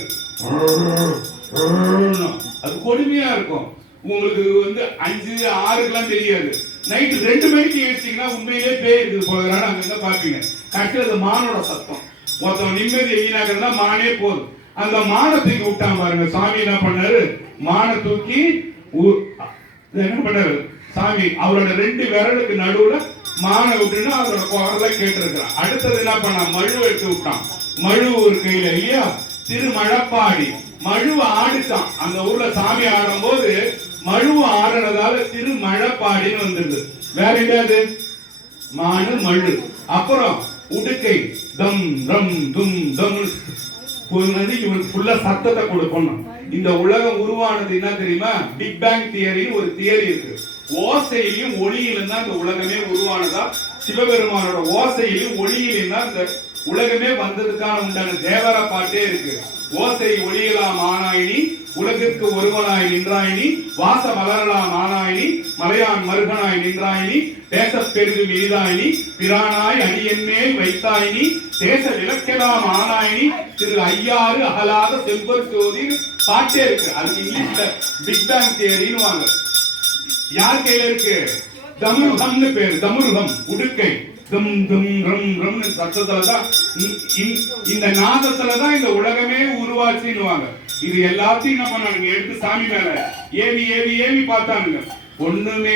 அது கொடுமையா இருக்கும். உங்களுக்கு வந்து 5, 6க்குலாம் தெரியாது. நைட்டு 2 மணிக்கு ஏசிங்கன்னா உண்மையிலே பேய் இருக்குது போல அங்க பாப்பீங்க. கடைசியில் அது மானோட சத்தம். மொத்தம் நிம்மதி வீணாக்கிறதா மானே போதும். அந்த மானை தூக்கி விட்டான் பாருங்க. சாமி என்ன பண்ணாரு? மானை தூக்கி என்ன பண்ணாரு சாமி? அவரோட 2 விரலுக்கு நடுவுல மானை விட்டுன்னு அவரோட குரல கேட்டிருக்கிறான். அடுத்தது என்ன பண்ணா? மழு எடுத்து விட்டான். மழு ஒரு கையில இல்லையா? திருமழப்பாடி மழுவ ஆடிச்சான். அந்த ஊர்ல சாமி ஆடும் போது மழுவ ஆடுறதால திருமழப்பாடின்னு வந்துருது. வேற என்னது? மானு மழு. அப்புறம் உடுக்கை தம் ரம் தும் தம் வந்து இவனுக்கு ஃபுல்லா சத்தத்தை கொடுக்கணும். இந்த உலகம் உருவானது என்ன தெரியுமா? பிக் பேங் தியரின்னு ஒரு தியரி இருக்கு. ஓசையிலும் ஒளியிலும் தான் இந்த உலகமே உருவானதா. சிவபெருமானோட ஓசையிலும் ஒளியிலும் தான் இந்த உலகமே வந்ததுக்கான உண்டான தேவர பாட்டே இருக்கு. ஓசை ஒளியலாம் ஆனாயினி, உலகிற்கு ஒருவனாய் நின்றாயினி, வாச மலரலாம் ஆனாயினி, மலையான் மருகனாய் நின்றாயினி, தேச பெருகு மீதாயினி, பிரானாய் அடியன்மேல் வைத்தாயினி, தேச விளக்கலாம் ஆனாயினி, திரு ஐயாறு அகலாத செம்பர் சோதி பாட்டே இருக்கு. அதுக்கு இங்கிலீஷ்ல பிக் பேங் தியரின்னு வாங்க. யார் கையில இருக்கு? தமுருகம்னு பேரு. தமுருகம் உடுக்கை கம் கம் ரம் ரம் சத்தத்துலதான், இந்த நாதத்துலதான் இந்த உலகமே உருவாச்சுன்னுவாங்க. இது எல்லாத்தையும் நம்ம எடுத்து சாமி மேல ஏவி ஏவி ஏவி பார்த்தானுங்க. ஒண்ணுமே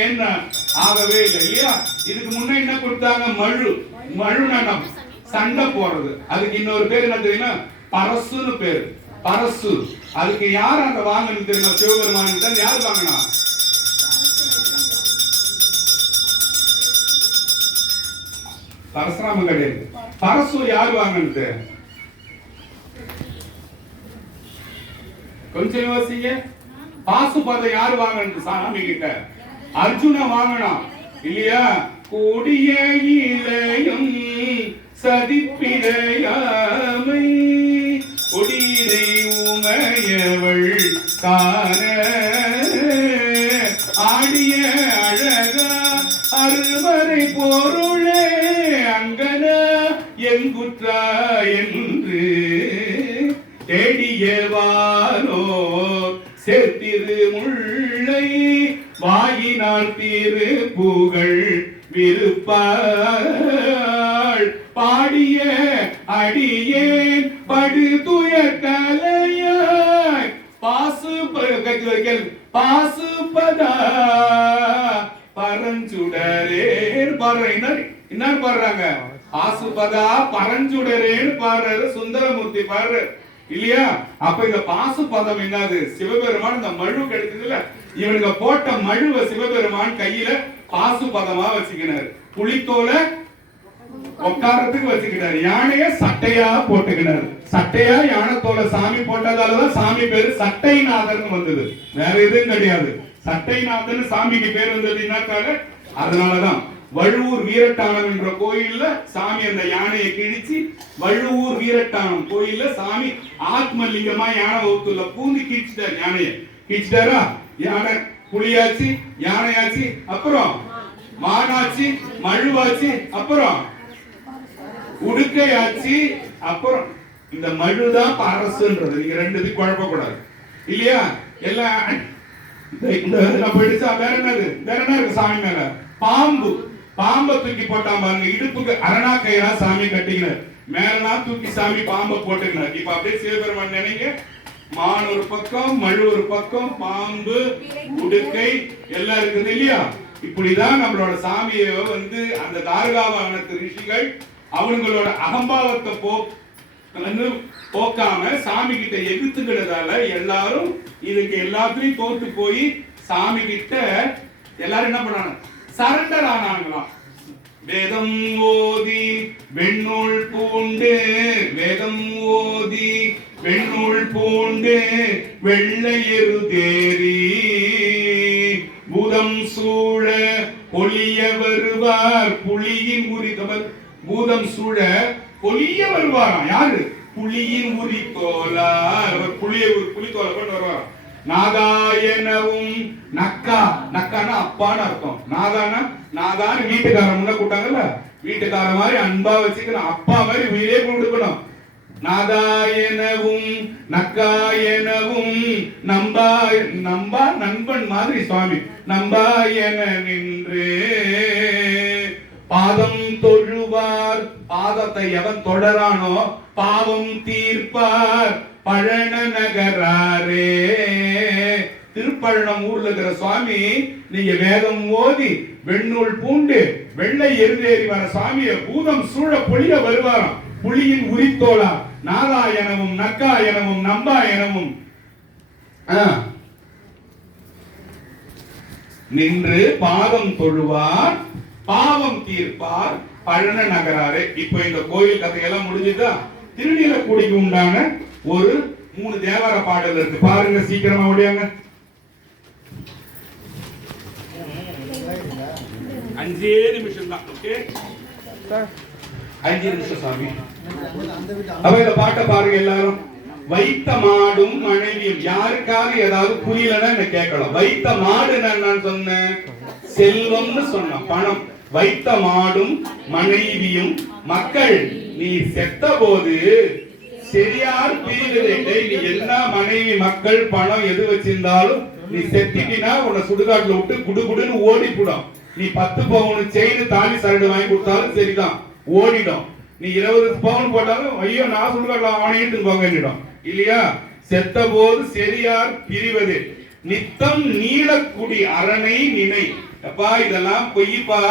ஆகவே இல்லை இல்லையா? இதுக்கு முன்ன என்ன கொடுத்தாங்க? மழு. மழு நடம், சண்டை போடுறது. அதுக்கு இன்னொரு பேர் என்ன தெரியுமா? பரசுன்னு பேரு. பரசு. அதுக்கு யார் அந்த வாங்கன்னு தெரியுமா? சிவபெருமானுக்கு தான். யார் வாங்கினா? பரசுராமன் கிடையாது. பரசு யார் வாங்கினது? கொஞ்சம் யோசிங்க. பாசுபத யார் வாங்கினது சாமி கிட்ட? அர்ஜுன வாங்கணும் இல்லையா? கொடிய இளையும் சதிப்பிடையாமை கொடியை உமையவள் காண ஆடிய அழகா அருமறை பொருளே அங்கன எங்குற்றா என்று தேடியவானோ சேர்த்திரு முல்லை வாயினால் திரு புகழ் விருப்பாள் பாடிய அடியேன் படு துயர் கலையாய் பாசுபதா பரஞ்சுடரேன் பாடுற. என்ன பாடுறாங்க? பாசுபதா பரஞ்சுடரேன்னு பாடுறாரு சுந்தரமூர்த்தி பாடுற இல்லையா? அப்ப இந்த பாசுபதம் என்னது? சிவபெருமான் இந்த மழு கிடைச்சதுல இவனுக்கு போட்ட மழுவ சிவபெருமான் கையில பாசுபதமா வச்சுக்கினாரு. புலித்தோல உட்காரத்துக்கு வச்சுக்கிட்டாரு. யானைய சட்டையா போட்டுக்கினாரு. சட்டையா யானை தோலை சாமி போட்டதாலதான் சாமி பேரு சட்டைநாதன் வந்தது. வேற எதுவும் கிடையாது. சட்டைநாதன் சாமிக்கு பேர் வந்ததுனாக்காக அதனாலதான் வழுவூர் வீரட்டானம் என்ற கோயில்ல சாமி அந்த யானையை கிழிச்சு வழுவூர் வீரட்டானம் கோயில்ல சாமி ஆத்மலிங்கமா யானை வகுத்துல பூந்து கீழ்ச்சிட்டார். யானைய கீழ்ச்சிட்டாரா? யானை புலியாச்சு, யானையாச்சு, அப்புறம் மானாச்சு, மழுவாச்சு, அப்புறம் உடுக்கையாச்சு, அப்புறம் இந்த மழுதான் அரசுன்றது. நீங்க ரெண்டுத்தையும் குழப்பக்கூடாது இல்லையா? எல்லாம் போயிடுச்சா? வேற என்னது? வேற என்ன இருக்கு சாமி மேல? பாம்பு. பாம்பை தூக்கி போட்டா பாருங்க. இடுப்புக்கு அரணா கயிறா சாமி கட்டிக்கினார். மேலாம் தூக்கி சாமி பாம்பை போட்டுக்கினார். இப்ப அப்படியே சிவபெருமான் நினைங்க. மான் ஒரு பக்கம், மழு ஒரு பக்கம், பாம்பு, உடுக்கை எல்லாம் இருக்குது இல்லையா? இப்படிதான் நம்மளோட சாமியை வந்து அந்த தாரகாவனத்து ரிஷிகள் அவங்களோட அகம்பாவத்தை போக்காம சாமி கிட்ட எதிர்த்துக்கிறதால எல்லாரும் இதுக்கு எல்லாத்துலயும் தோத்து போய் சாமி கிட்ட எல்லாரும் என்ன பண்ணாங்க? சரண்டர் ஆனாங்களாம். வேதம் ஓதி வெண்ணூல் பூண்டு, வேதம் ஓதி வெண்ணூல் பூண்டு வெள்ளையரு தேரி பூதம் சூழ ஒளிய வருவ வருவார் புலியின் உரி பூதம் சூழ பொலிய வருவாராம். யாரு? புலியின் உரி தோலார். புலித்தோலை கொண்டு வருவாராம். நாதாயனவும் நக்கா, நக்கானா அப்பான்னு அர்த்தம். நாதான்னு வீட்டுக்காரன் முன்ன கூட்டாங்கல்ல, வீட்டுக்கார மாதிரி அன்பா வச்சுக்கணும், அப்பா மாதிரி உயிரே கொடுக்கணும். நாதாயனவும் நக்காயனவும் நம்பா நண்பன் மாதிரி சுவாமி நம்பாயன நின்று பாதம் தொழுவார். பாதத்தை எவன் தொடரானோ பாவம் தீர்ப்பார். பழன நகராரே. திருப்பழனம் ஊர்ல இருக்கிற சுவாமி, நீங்க வேதம் ஓதி வெண்ணூல் பூண்டு வெள்ளை எருதேறி வர சுவாமிய பூதம் சூழ பொழிய வருவாராம். புலியின் உரித்தோளா நாராயணமும் நக்காயனமும் நம்பாயனமும் நின்று பாதம் தொழுவார், பாவம் தீர்ப்பார். பழன நகராரே. இப்ப இந்த கோயில் கதையெல்லாம் முடிஞ்சுதா? திருநீலக்குடிக்கு உண்டான ஒரு 3 தேவார பாடல் இருக்கு, பாருங்க, சீக்கிரமா ஓடியாங்க. 5 நிமிஷம் தான். ஓகே, 5 நிமிஷம் சாமி. அப்ப இந்த பாட்டை பாருங்க எல்லாரும். வைத்த மாடும் மனைவியும். யாருக்காவது ஏதாவது புரியலன்னா என்ன கேட்கலாம். வைத்த மாடு நான் சொன்னேன், செல்வம்னு சொன்ன பணம். வைத்த மாடும் மனைவியும் மக்கள் நீ செத்த போது சரியார் பிரிவதை. நீ எல்லா மனைவி மக்கள் பணம் எது வச்சிருந்தாலும் நீ செத்தினா உன்னை சுடுகாட்டுல விட்டு குடுகுடுன்னு ஓடிப்புடும். நீ 10 பவுன் செயின் தாலி சரடு வாங்கி கொடுத்தாலும் சரிதான், ஓடிடும். நீ 20 பவுன் போட்டாலும் ஐயோ நான் சுடுகாட்டுல அவனையும் போங்கிடும் இல்லையா? செத்த போது சரியார் பிரிவது. நித்தம் நீலக்குடி அரணை நினை. அப்பா இதெல்லாம் பொய்ப்பா,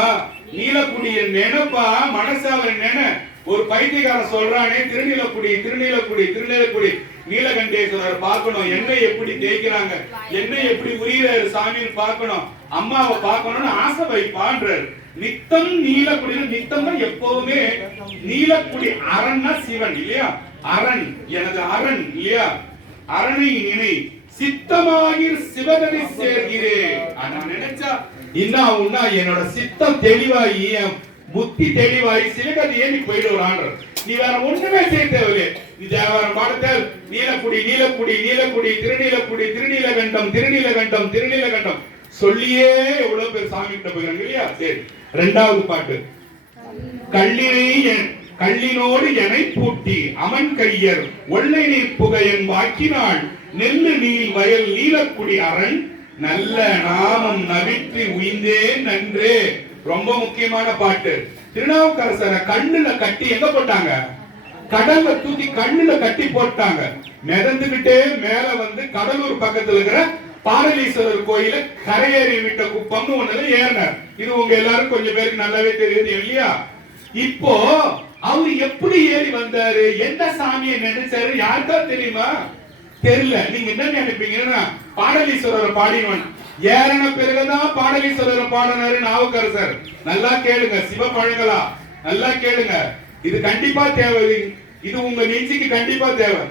நீலக்குடிய நினைப்பா, மனசால நினை. ஒரு பைத்தியக்காரன் சொல்றானே திருநீலக்குடி திருநீலக்குடி திருநீலக்குடி. நீலகண்டேஸ்வரர் பார்க்கணும், எண்ணெய் எப்படி தேய்க்கிறாங்க, எண்ணெய் எப்படி உரியிறாரு சாமின்னு பார்க்கணும், அம்மாவை பார்க்கணும்னு ஆசை வைப்பான்றார். நித்தம் நீலக்குடி. நித்தம் எப்பவுமே நீலக்குடி. அரண்னா சிவன் இல்லையா? அரண், எனது அரண் இல்லையா? அரணை நினை சித்தமாகி சிவகதி சேர்கிறேன். நான் நினைச்சா இன்னும் என்னோட சித்தம் தெளிவாகி புத்தி தெளிவாகி சிவகதியே நீ போயிடுவான். நீ வேற ஒண்ணுமே செய்ய தேவையில்லை. நீ தேவாரம் பாட தேவை. நீலக்குடி நீலக்குடி நீலக்குடி திருநீலக்குடி திருநீலகண்டம் திருநீலகண்டம் திருநீலகண்டம் சொல்லியே எவ்வளவு பேர் சாமி கிட்ட போயிறாங்க இல்லையா? சரி, 2வது பாட்டு. கள்ளினோடு எனை பூட்டி அமன் கையர் ஒல்லை நீர் புகையன் வாக்கினாள் நெல்லு நீல் வயல் நீலக்குடி அரண் நல்ல நாமம் நவிற்றி உயிந்தேன் நன்றே. ரொம்ப முக்கியமான பாட்டு. திருநாவுக்கரசரை கண்ணுல கட்டி எங்க போட்டாங்க? கடல்ல தூக்கி கண்ணுல கட்டி போட்டாங்க. மிதந்துகிட்டே மேல வந்து கடலூர் பக்கத்துல இருக்கிற பாரலீஸ்வரர் கோயில கரையேறி விட்ட குப்பம்னு ஒண்ணுல ஏறினார். இது உங்க எல்லாரும் கொஞ்சம் பேருக்கு நல்லாவே தெரியுது இல்லையா? இப்போ அவரு எப்படி ஏறி வந்தாரு, எந்த சாமியை நினைச்சாரு, யாருக்கா தெரியுமா? தெரியல. நீங்க என்ன நினைப்பீங்கன்னா பாடலீஸ்வரர் பாடினவன் ஏறின பிறகுதான் பாடலீஸ்வரர் பாடினாரு நாவுக்கரசர். நல்லா கேளுங்க, சிவபழங்களா நல்லா கேளுங்க, இது கண்டிப்பா தேவை. இது உங்க நெஞ்சுக்கு கண்டிப்பா தேவை.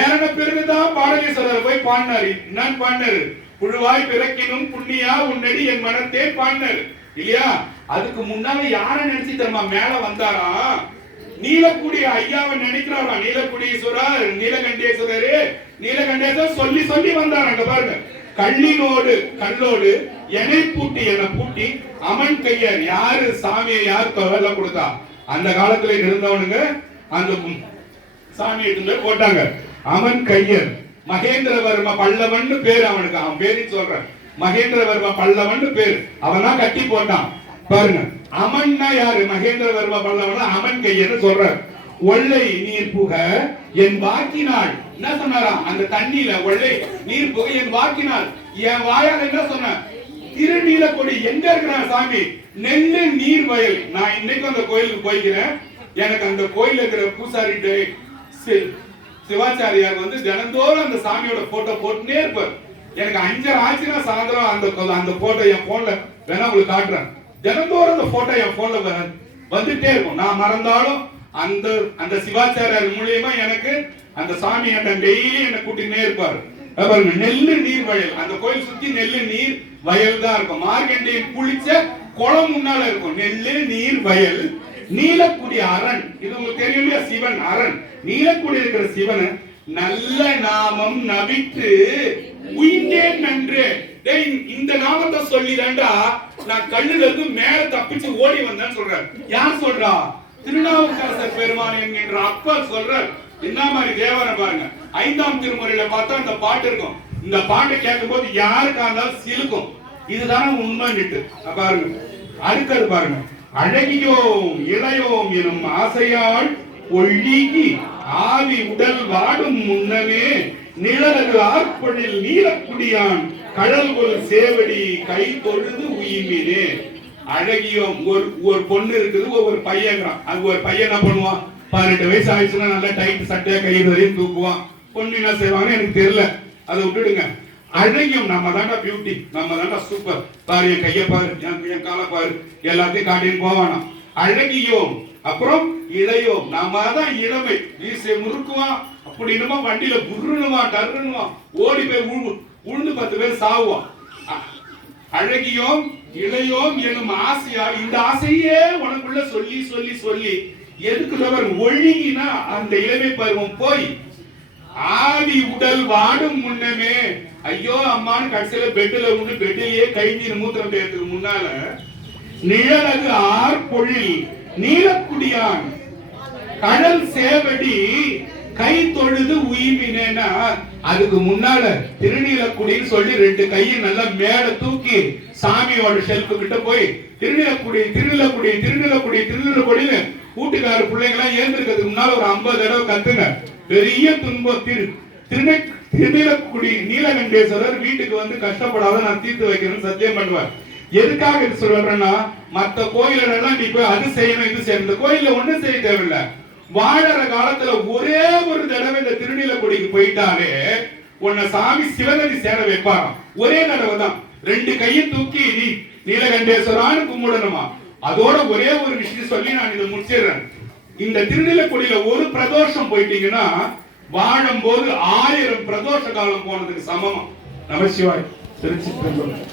ஏறின பிறகுதான் பாடலீஸ்வரர் போய் பாடினாரு. நான் பாடினாரு, புழுவாய் பிறக்கினும் புண்ணியா உன்னடி என் மனத்தே பாடினாரு இல்லையா? அதுக்கு முன்னால யார நினைச்சு தெரியுமா மேல வந்தாரா? நீலக்குடி ஐயாவை நினைக்கிறாரா? நீலக்குடீஸ்வரர் நீலகண்டேஸ்வரரு நீலகண்டேஸ்வரர் சொல்லி சொல்லி வந்தார். அங்க பாருங்க, கள்ளினோடு கல்லோடு எனை பூட்டி என பூட்டி அமன் கையர். யாரு சாமியை யார் தொல்லை கொடுத்தா? அந்த காலத்துல இருந்தவனுங்க அந்த சாமியை போட்டாங்க. அமன் கையர் மகேந்திரவர்ம பல்லவன் பேர் அவனுக்கு. அவன் பேரு சொல்ற மகேந்திரவர்ம பல்லவன் பேர். அவன் தான் கட்டி போட்டான். பாருங்க, அமன்னா யாரு? மகேந்திரவர்ம பல்லவன் அமன் கையர்னு சொல்ற. ஒல்லை நீர் புக என் வாக்கினாள். என்ன சொன்னாரா? அந்த தண்ணியில ஒல்லை நீர் புக என் வாக்கினாள். என் வாயால் என்ன சொன்ன? திருநீலக்குடி எங்க இருக்கிற சாமி? நெல்லு நீர் வயல். நான் இன்னைக்கு அந்த கோயிலுக்கு போய்க்கிறேன். எனக்கு அந்த கோயில இருக்கிற பூசாரி சிவாச்சாரியார் வந்து தினந்தோறும் அந்த சாமியோட போட்டோ போட்டுனே இருப்பார். எனக்கு 5:30 ஆச்சுன்னா சாயந்தரம் அந்த போட்டோ என் போன்ல வேணா உங்களுக்கு காட்டுறேன். தினந்தோறும் அந்த போட்டோ என் போன்ல வந்துட்டே இருக்கும். நான் மறந்தாலும் அந்த சிவாச்சாரியார் மூலியமா எனக்கு அந்த சாமி என்ன டெய்லி என்ன கூட்டினே இருப்பாரு. நெல்லு நீர் வயல். அந்த கோயில் சுத்தி நெல்லு நீர் வயல் தான் இருக்கும். மார்கண்டியன் குளிச்ச குளம் முன்னால இருக்கும். நெல்லு நீர் வயல் நீலக்குடி அரண். இது உங்களுக்கு தெரியும் இல்லையா? சிவன் அரண். நீலக்குடி இருக்கிற சிவன் நல்ல நாமம் நவிட்டு உயிர்ந்தேன் நன்று. இந்த நாமத்தை சொல்லிதான்டா நான் கல்லுல இருந்து மேல தப்பிச்சு ஓடி வந்தேன்னு சொல்றாரு. யார் சொல்றா? திருநாவுக்கரசர் பெருமான் என்கின்ற அப்பர் சொல்றார். என்ன மாதிரி தேவரை பாருங்க. 5ஆம் திருமுறையில பார்த்தா அந்த பாட்டு இருக்கும். இந்த பாட்டை கேட்கும் போது யாருக்கா இருந்தாலும் சிலுக்கும். இதுதானே உண்மை நிட்டு பாருங்க. அடுத்தது பாருங்க. அழகியோம் இளையோம் எனும் ஆசையால் ஒழுகி ஆவி உடல் வாடும் முன்னமே நிழலது ஆர்ப்பனில் நீலக்குடியான் கடல் கொள் சேவடி கை தொழுது உயிமினே. அழகியோம் ஒரு பொண்ணு இருக்குது, ஒவ்வொரு பையன்றான். அது ஒரு பையன் என்ன பண்ணுவான்? 18 வயசு ஆயிடுச்சுன்னா நல்லா டைட் சட்டையா கயிறு வரையும் தூக்குவான். பொண்ணு என்ன செய்வாங்கன்னு எனக்கு தெரியல, அதை விட்டுடுங்க. அழகியும் நம்ம தாண்டா பியூட்டி, நம்ம தாண்டா சூப்பர். பாரு என் கைய பாரு, என் காலை பாரு, எல்லாத்தையும் காட்டின்னு போவானா. அழகியோம் அப்புறம் இளையோம், நாம தான் இளமை. வீசை முறுக்குவான், அப்படி என்னமோ வண்டியில புருணுவான் டருணுவான், ஓடி போய் உழுந்து 10 பேர் சாவுவான். அழகியோம் இளையோம் எனும் ஆசையா, இந்த ஆசையே உனக்குள்ள சொல்லி சொல்லி சொல்லி எதுக்குள்ளவர் ஒழுகினா அந்த இளமை பருவம் போய் ஆவி உடல் வாடும் முன்னமே ஐயோ அம்மான்னு கடைசியில பெட்ல உண்டு பெட்டிலேயே கை நீர் மூத்திரம் பேருக்கு முன்னால நிழலகு ஆர்பொழில் நீலக்குடியான் கடல் சேவடி கை தொழுது உயிமினேனா அதுக்கு முன்னால திருநீலக்குடின்னு சொல்லி 2 கையை நல்லா மேல தூக்கி சாமியோட ஷெல்ஃபு கிட்ட போய் திருநீலக்குடி திருநீலக்குடி திருநீலக்குடி திருநீலக்குடின்னு கூட்டுக்கார பிள்ளைங்க எல்லாம் ஏந்திருக்கிறதுக்கு முன்னால ஒரு 50 தடவை கத்துங்க. பெரிய துன்பம் திருநீலக்குடி நீலகண்டேஸ்வரர் வீட்டுக்கு வந்து கஷ்டப்படாத நான் தீர்த்து வைக்கிறேன்னு சத்தியம் பண்ணுவார். எதுக்காக இது சொல்றேன்னா, மத்த கோயிலெல்லாம் நீ போய் அது செய்யணும் இது செய்யணும், இந்த கோயில்ல ஒண்ணும் செய்ய தேவையில்லை. வாழற காலத்துல ஒரே ஒரு தடவை இந்த திருநீலக்குடிக்கு போயிட்டாலே உன்னை சாமி சிவகதி சேர வைப்பாராம். ஒரே தடவை தான் 2 கையை தூக்கி நீ நீலகண்டேஸ்வரான்னு கும்பிடணுமா. அதோட ஒரே ஒரு விஷயம் சொல்லி நான் இதை முடிச்சிடுறேன். இந்த திருநீலக்குடியில ஒரு பிரதோஷம் போயிட்டீங்கன்னா வாழும் போது 1000 பிரதோஷ காலம் போனதுக்கு சமமா. நமசிவாய். திருச்சி